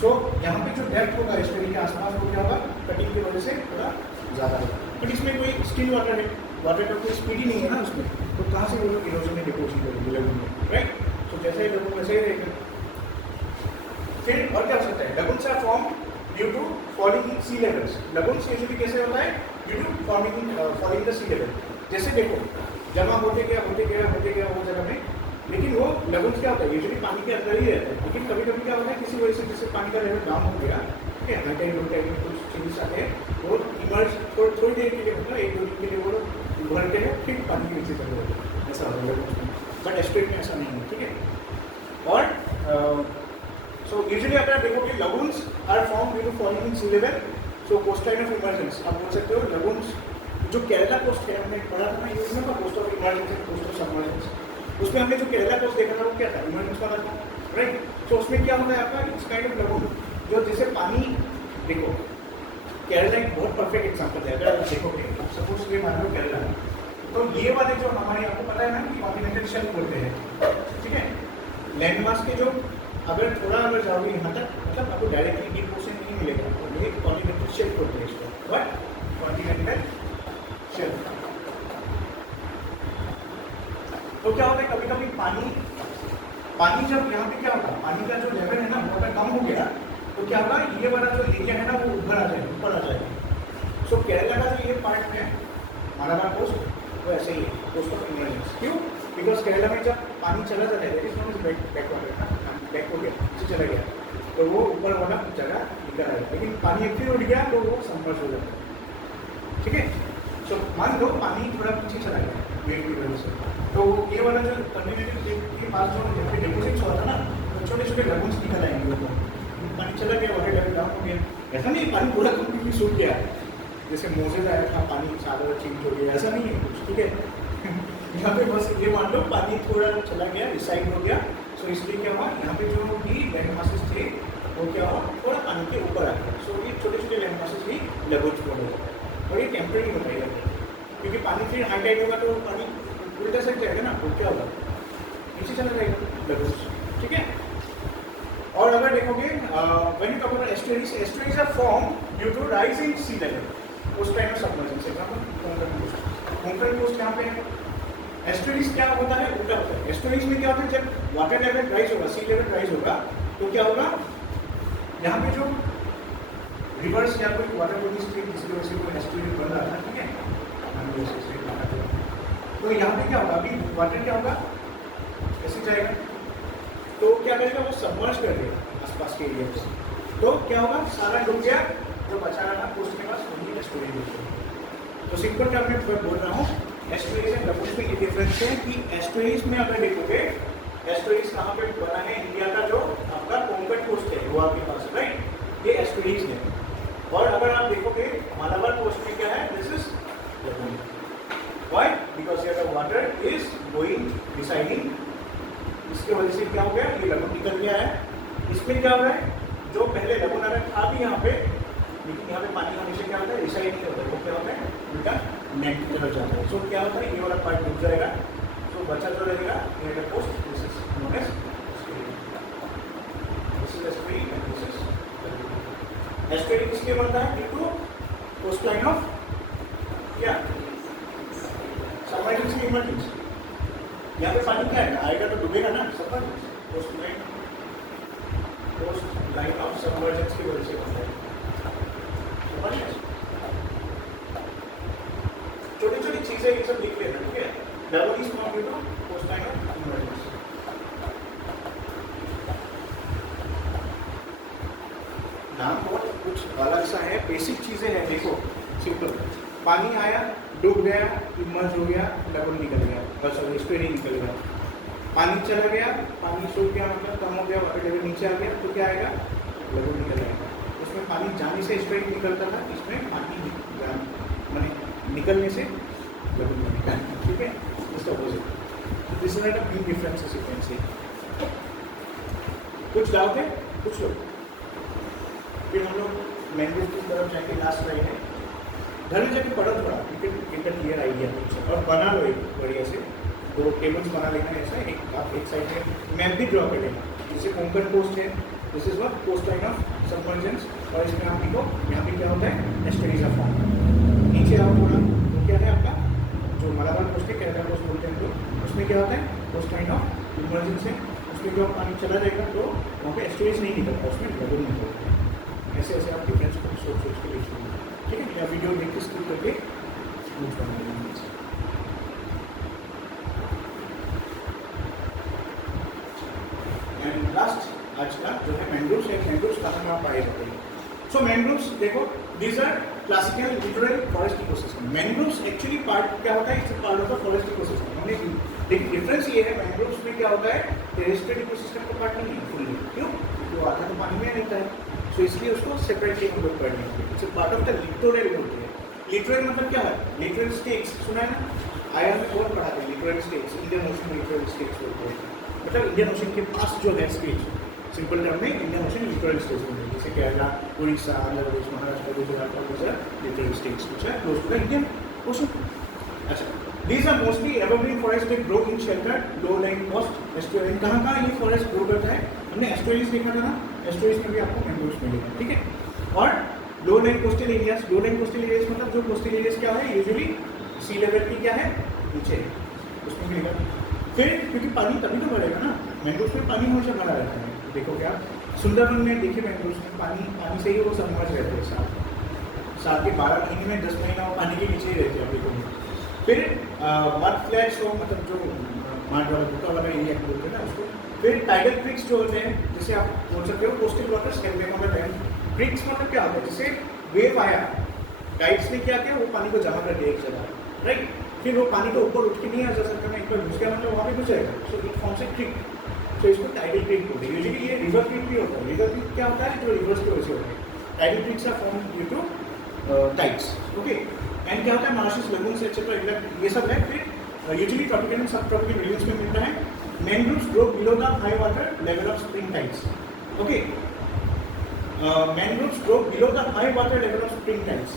सो यहाँ पे जो डेप्थ होगा एस्टुअरी के आसपास वो क्या होगा, कटिंग की वजह से थोड़ा ज़्यादा होगा, बट इसमें कोई स्टिल वाटर है, वाटर का कोई स्पीड ही नहीं है ना उसमें, तो कहाँ से वो लोग इरोजन में डिपोजिट करेंगे लगून में, राइट। तो जैसे ही लगून वैसे ही रहेगा। फिर और क्या हो सकता है, lagoons are form due to falling in sea levels. Lagoons usually कैसे होता है, due to falling the sea level. जैसे देखो जमा होते गया वो जगह में, लेकिन वो लगून्स क्या होता है, यूजुअली पानी के अंदर ही रहता है, लेकिन कभी कभी क्या होता है, किसी वजह से जैसे पानी का लेवल डाउन हो गया, ठीक है, हाई टाइड लो टाइड में कुछ चेंजेस आते हैं, वो इमर्ज थोड़ी देर के लिए, मतलब 1-2 दिन के लिए वो उभरते हैं, फिर पानी के नीचे चले जाते हैं, ऐसा होता है लगून्स में, बट एस्टुअरी में ऐसा नहीं है, ठीक है। और सो यूजुअली अगर देखोगे lagoons are form due to falling in sea level. So coastline of emergence आप बोल सकते हो, लगून्स जो केरला कोस्ट है, हमने पढ़ा था ना यूज में, coast of emergence and coast of submergence, उसमें हमने जो केरला कोस्ट देखा था वो क्या था, इमर्जेंस वाला था, राइट। तो उसमें क्या होता है आपका, इट्स काइंड ऑफ लगून, जो जैसे पानी, देखो केरला एक बहुत परफेक्ट एग्जाम्पल है, अगर देखोगे सपोज ये मान लो केरला, तो ये वाले जो हमारे, आपको पता है ना कि कॉन्टिनेंटल शेल्फ बोलते हैं, ठीक है, लैंड मास के जो अगर थोड़ा अगर जाओगे यहाँ तक मतलब आपको डायरेक्टली डीप ओशन नहीं मिलेगा, तो ये कॉन्टिनेंटल शेल्फ होते हैं इसको, बट कॉन्टिनेंटल शेल्फ। तो क्या होता है कभी कभी पानी जब यहाँ पे क्या होगा, पानी का जो लेवल है ना बहुत कम हो गया, तो क्या होगा ये वाला जो एरिया है ना वो ऊपर आ जाएगा। सो केरला का जो ये पार्ट है मालाबार कोस्ट, वो ऐसे ही है, कोस्ट ऑफ इमरजेंस। क्यों? बिकॉज केरला में जब पानी चला जाता है बैक हो गया, नीचे चला गया, तो वो ऊपर वाला जगह निकल आएगा, लेकिन पानी एक फिर उठ गया तो वो सबमर्ज हो जाता है। ठीक है, सो मान लो पानी थोड़ा पीछे चला गया वेव की वजह से, तो ये वाला जो कम्युनिटी के पास जो डिपोजिट्स हुआ था ना, तो छोटे छोटे लगून्स निकल आएंगे ऊपर, पानी चला गया, वाटर लेवल डाउन हो गया। ऐसा नहीं पानी पूरा कंप्लीटली सूख गया, जैसे मोजेज आया था पानी सारा चेंज हो गया, ऐसा नहीं है कुछ। ठीक है, यहाँ पे बस ये मान लो पानी थोड़ा चला गया, रिसाइड हो गया, सो इसलिए क्या हुआ यहाँ पे जो भी लैंड मासेस थे वो क्या हुआ थोड़ा पानी के ऊपर आ गया। सो ये छोटे छोटे लैंड मासेस भी लगोज फॉर्म हो जाता है, और ये टेम्परेरी होता है, क्योंकि पानी फिर हाई टाइड होगा तो पानी उल्टा साइड जाएगा ना, तो क्या होगा नीचे चला जाएगा लगोज। ठीक है, और अगर देखोगे when you talk about estuaries, estuaries are form due to rise in sea level, उस टाइम में सबमर्जेंस। एग्जांपल कोंकण कोस्ट यहाँ पे है। एस्टुअरीज क्या होता है, उल्टा होता है। एस्टुअरीज में क्या होता है, जब वाटर लेवल राइज होगा, सी लेवल राइज होगा, तो क्या होगा यहाँ पे जो रिवर्स या कोई वाटर बॉडी स्ट्रीम जिसकी वजह से कोई एस्टुअरी बन रहा था, ठीक है, तो यहाँ पे क्या होगा, अभी वाटर क्या होगा ऐसे जाएगा, तो क्या करेगा वो सबमर्ज कर देगा आसपास के एरिया को, तो क्या होगा सारा डूब गया, जो बचा रहा था कोस्ट के पास वही एस्टुअरी होगी। तो सिंपल टर्म में मैं बोल रहा हूँ, एस्टुअरीज एंड लगून्स में ये डिफरेंस है कि एस्टुअरीज में अगर देखोगे, एस्टुअरीज कहाँ पे बना है, इंडिया का जो आपका कोंकण कोस्ट है गोवा के पास, राइट, ये एस्टुअरीज है। और अगर आप देखोगे मालाबार कोस्ट में क्या है, this is lagoon. Why? Because here the water is going deciding, इसकी वजह से क्या हो गया ये लगून निकल गया है। इसमें क्या हो रहा है, जो पहले लगून आ रहा था भी यहाँ पे, लेकिन यहाँ पे पानी हमेशा क्या होता है रिसाइड नहीं होता है, वो क्या होता है उल्टा नेट की तरफ जाता है। सो क्या होता है ये वाला पार्ट डूब जाएगा, तो बचा जो रहेगा ये है coast, this is known as estuary. किसके बनता है, due to coast line of क्या सबमर्जेंस की इमरजेंसी। यहाँ पे पानी क्या है आएगा तो डूबेगा ना, submergence coast line of submergence की वजह से बनता है। छोटी छोटी चीजें ये सब लिख लेना, ठीक है, double is not due to coast line of emergency. नाम बहुत कुछ अलग सा है, बेसिक चीजें हैं, देखो सिंपल, पानी आया डूब गया, इमर्ज हो गया, डबल निकल गया, सॉरी एस्टुअरी निकल गया, पानी चला गया, पानी सूख गया मतलब कम हो गया, वाटर लेवल नीचे आ गया, तो क्या आएगा लगून निकल आएगा। उसमें पानी जाने से एस्टुअरी निकलता था, इसमें पानी माने निकलने से लगून निकलता है। ठीक है, इसका opposite, this is the big differences you can see. कुछ डाउट है कुछ लोग, फिर हम लोग मैंग्रोव की तरफ जाएंगे, लास्ट स्लाइड है। घर में जाके पढ़ो थोड़ा, एक क्लियर आइडिया पिक्चर, और बना लो एक बढ़िया से, दो टेबल्स बना लेना ऐसा, एक साइड में मैप भी ड्रॉ कर लेना, जैसे कोंकण कोस्ट है, this is what coast line of submergence, और इसमें आप देखो यहाँ पे क्या होता है एस्टुअरीज ऑफ फॉर्म। नीचे आओ थोड़ा, तो क्या है आपका जो मालाबार कोस्ट है, केरला कोस्ट बोलते हैं तो उसमें क्या होता है कोस्ट लाइन ऑफ इमरजेंस है, उसमें जो पानी चला जाएगा तो वहाँ पे एस्टुअरीज नहीं निकलता, उसमें लगून निकलता है। ऐसे ऐसे आप डिफरेंस को सोच के लिख लीजिए, ठीक है, या वीडियो देख के स्किप करके नोट बना लेंगे। एंड लास्ट आज का जो है मैंग्रोव्स है, मैंग्रोव्स कहाँ आप पाए जाते हैं। सो मैंग्रोव्स देखो, these are classical littoral forest ecosystem. Mangroves actually part क्या होता है, it's part of the forest ecosystem. हमने लेकिन डिफरेंस ये है, मैंग्रोव्स में क्या होता है टेरेस्ट्रियल इकोसिस्टम का पार्ट नहीं है फुल्ली, क्यों, वो आधा तो पानी में रहता है, तो इसलिए उसको सेपरेटली हम लोग पढ़ेंगे। It's part of the littoral बोलते हैं। लिटोरल मतलब क्या है, लिटोरल स्टेट्स सुना है ना, आईआर में बहुत पढ़ाते हैं littoral states, Indian ocean littoral states बोलते हैं, मतलब इंडियन ओशन के पास जो है स्टेट, सिंपल टर्म में इंडियन ओशन लिटोरल स्टेट्स बोलते हैं, जैसे केरला, उड़ीसा, आंध्र प्रदेश, महाराष्ट्र, गुजरात और Gujarat littoral states which are close to the Indian Ocean. अच्छा, these are mostly evergreen forests that grow in sheltered low-lying coast estuary. कहाँ ये फॉरेस्ट ग्रो करता है, हमने एस्टुअरीज देखा था ना, एस्टुअरीज में भी आपको मैंग्रोव्स मिलेगा, ठीक है। और लो लाइन कोस्टल एरियाज, लो लाइन कोस्टल एरियाज मतलब जो कोस्टल एरियाज क्या है यूजुअली सी लेवल की क्या है नीचे, उसमें मिलेगा। फिर क्योंकि पानी तभी तो भरेगा ना, मैंग्रोव्स में पानी हमेशा भरा रहता है। देखो क्या सुंदरबन में देखे मैंग्रोव्स में पानी से ही वो सबमर्ज रहते हैं, साल के 12 महीने में 10 महीना वो पानी के नीचे ही रहते हैं देखो। फिर मड फ्लैट्स हो मतलब जो मार्ट वाला भूखा वाला एरिया बोलते हैं ना उसको। फिर टाइडल क्रिक्स जो होते हैं, जैसे आप बोल सकते हो कोस्टल वाटर्स क्रिक्स मतलब क्या होता है, जैसे वेव आया टाइड्स ने क्या किया वो पानी को जमा कर दिया एक जगह, राइट। फिर वो पानी को ऊपर उठ के नहीं आ जा सकता ना, एक बार घुस गया मतलब वहाँ पे घुस जाएगा, सो इट फॉर्म्स ए क्रिक, तो इसको टाइडल क्रिक बोलते हैं। यूजुअली ये रिवर क्रिक भी होता है। रिवर क्रिक क्या होता है, जो रिवर्स की वजह से होता है। Tidal creeks are form due to tides, okay. And क्या होता है मार्शेस, लगून्स एक्सेट्रा ये सब है। फिर यूजुअली ट्रॉपिकल एंड सब ट्रॉपिकल रीजन्स में मिलता है। Mangroves grow below the high water level of spring tides, okay. Mangroves grow below the high water level of spring tides.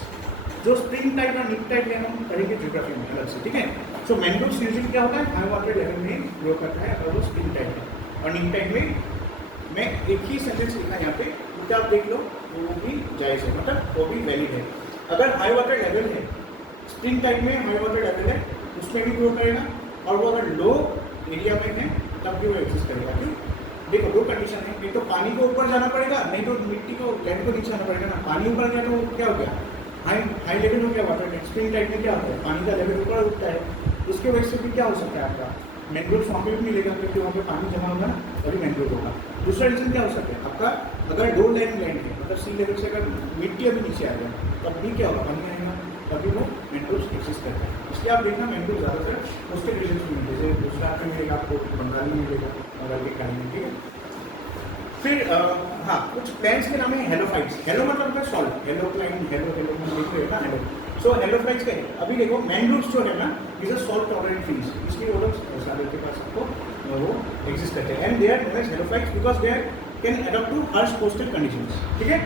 जो स्प्रिंग टाइड और निप टाइड है हम पढ़ेंगे ज्योग्राफी में अलग से, ठीक है। सो मैंग्रोव्स यूजुअली क्या होता है हाई वाटर लेवल में ग्रो करता है और वो स्प्रिंग टाइड है। और निप टाइड में मैं एक ही सेंटेंस लिखा है यहाँ पे, तो आप देख लो वो भी जायज़ है, मतलब वो भी वैलिड है। अगर हाई वाटर लेवल है, स्प्रिंग टाइड में हाई वाटर लेवल है, उसमें भी ग्रो करेगा। और वो अगर लो एरिया में है तब भी वो एग्जिस्ट करेगा। क्यों? देखो दो कंडीशन है, एक तो पानी को ऊपर जाना पड़ेगा, नहीं तो मिट्टी को लैंड को नीचे आना पड़ेगा ना। पानी ऊपर गया तो क्या हो गया, हाई लेवल हो गया वाटर में। स्प्रिंग टाइड में क्या होता है पानी का लेवल ऊपर उठता है, उसके वजह से भी क्या हो सकता है आपका मैंग्रोव्स वहाँ पे भी मिलेगा, क्योंकि वहाँ पे पानी जमा होगा तभी मैंग्रोव होगा। दूसरा रीजन क्या हो सकता है आपका, अगर लो लैंड है मतलब सी लेवल से अगर मिट्टी अभी नीचे आ जाए तब भी क्या होगा पानी आएगा, तभी वो मैंग्रोव्स एक्सिस्ट करता है। इसलिए आप देखना मैंग्रोव ज़्यादातर कोस्टल रीजन में मिलते हैं, जैसे गुजरात में मिलेगा आपको, बंगाल में मिलेगा, बंगाल के खाड़ी में, ठीक है। फिर हाँ कुछ प्लांट्स के नाम है हेलोफाइट्स। हेलो मतलब होता है salt, halocline, halo halo देख रहे हो ना, हेलो। सो हेलोफाइट्स क्या है, अभी देखो मैंग्रोव्स जो है ना is a salt tolerant trees, इसलिए वो लोग सारे के पास आपको वो एग्जिस्ट करते हैं। And they are known as halophytes because they can adopt to harsh coastal conditions, ठीक है।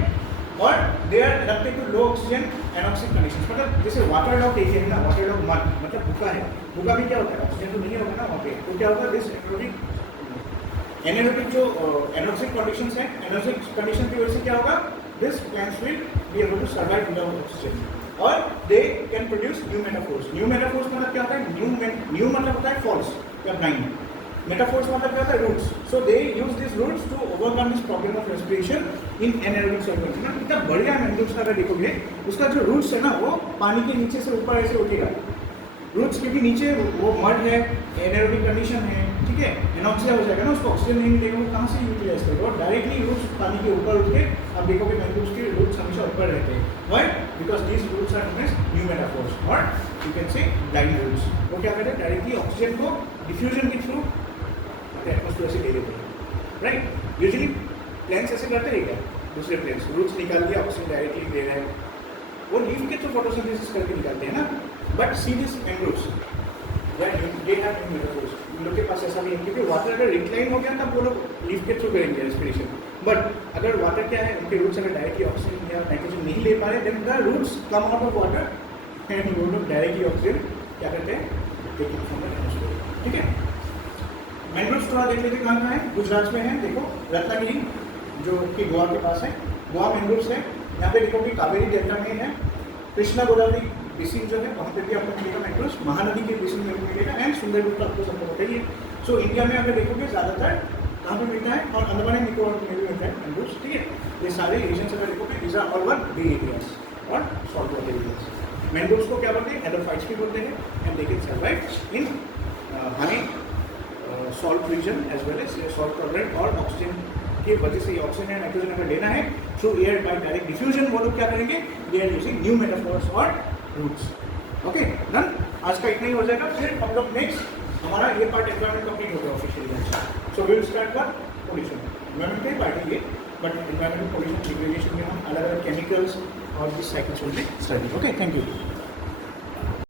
और they are adopted to low oxygen anoxic conditions, मतलब जैसे वाटर लॉक एरिया है ना, वाटर लॉक मड मतलब भूखा है, भूखा भी क्या होता है ऑक्सीजन तो नहीं होगा ना वहाँ पे, तो क्या होगा दिस एनारोबिक जो एनॉक्सिक कंडीशंस है, एनॉक्सिक कंडीशन की वजह से क्या होगा, this plants will be able to survive without oxygen और they can produce pneumatophores. Pneumatophores मतलब क्या होता है, न्यू मतलब होता है फॉल्स या ब्लाइंड, मेटाफोर्स मतलब क्या होता है roots. So they use this roots to overcome this problem of respiration in anaerobic soil. ना कितना बढ़िया मैंग्रोव्स का अगर देखोगे उसका जो रूट्स है ना वो पानी के नीचे से ऊपर ऐसे उठेगा, रूट्स के भी नीचे वो मड है, एनारोबिक कंडीशन है, ठीक है, एनॉक्सिया हो जाएगा ना, उसको ऑक्सीजन नहीं मिलेगा, वो कहाँ से यूटिलाइज करेगा, और डायरेक्टली रूट्स पानी के ऊपर उठ के आप देखोगे मैंग्रोव्स के रूट्स हमेशा ऊपर रहते हैं। Why? Because these roots are known as pneumatophores और you can say blind roots. वो क्या करते हैं डायरेक्टली ऑक्सीजन को डिफ्यूजन के थ्रू एटमोस्फेयर से ले लेते हैं, राइट। यूजुअली प्लांट्स ऐसे करते हैं क्या, दूसरे प्लांट्स रूट्स निकाल दिया ऑक्सीजन डायरेक्टली ले रहे हैं, वो लीफ के थ्रू फोटोसिंथेसिस करके निकालते हैं ना। But see this mangroves they have pneumatophores, उन लोग के पास ऐसा नहीं है, क्योंकि वाटर अगर रिक्लाइन हो गया तब वो लोग लीफ के थ्रू करेंगे रेस्पिरेशन। बट अगर वाटर क्या है, उनके रूट्स अगर डायरेक्टली ऑक्सीजन या नाइट्रोजन नहीं ले पा रहे, then the roots come out of water and वो लोग डायरेक्टली ऑक्सीजन क्या करते हैं, ठीक है। मैंग्रोव्स थोड़ा देख लेते कहाँ है, गुजरात में है, देखो रत्नागिरी जो कि गोवा के पास है, गोवा मैंग्रोव्स है। यहाँ पे देखो कि कावेरी डेल्टा में है, कृष्णा गोदावरी बेसिन जो है वहाँ पे भी आपको मिलेगा मैंग्रोव्स, महानदी के बेसिन में भी मिलेगा, एंड सुंदरबन तो आपको सबको पता ही है। सो इंडिया में अगर देखोगे ज़्यादातर कहाँ पे मिलता है, और अंडमान एंड निकोबार में भी मिलता है मैंग्रोव्स, ठीक है। ये सारे रीजन अगर देखोगे these are all one bay areas और सॉल्ट वाटर एरियाज। मैंग्रोव्स को क्या बोलते हैं, हेलोफाइट्स भी बोलते हैं, and they can survive in high salt region as well as salt tolerant, और ऑक्सीजन की वजह से ऑक्सीजन एंड नाइट्रोजन अगर लेना है through air by direct diffusion, वो लोग क्या करेंगे, they are using pneumatophores और रूट्स। ओके डन, आज का इतना ही हो जाएगा। फिर हम लोग नेक्स्ट हमारा ये पार्ट एनवायरमेंट कंप्लीट हो गया officially. So we will start for pollution. Environment के पार्ट है ये, बट एनवायरमेंट पोल्यूशन डिग्रेडेशन में हम अलग अलग केमिकल्स और इस साइकिल्स में स्टडी। Okay, thank you.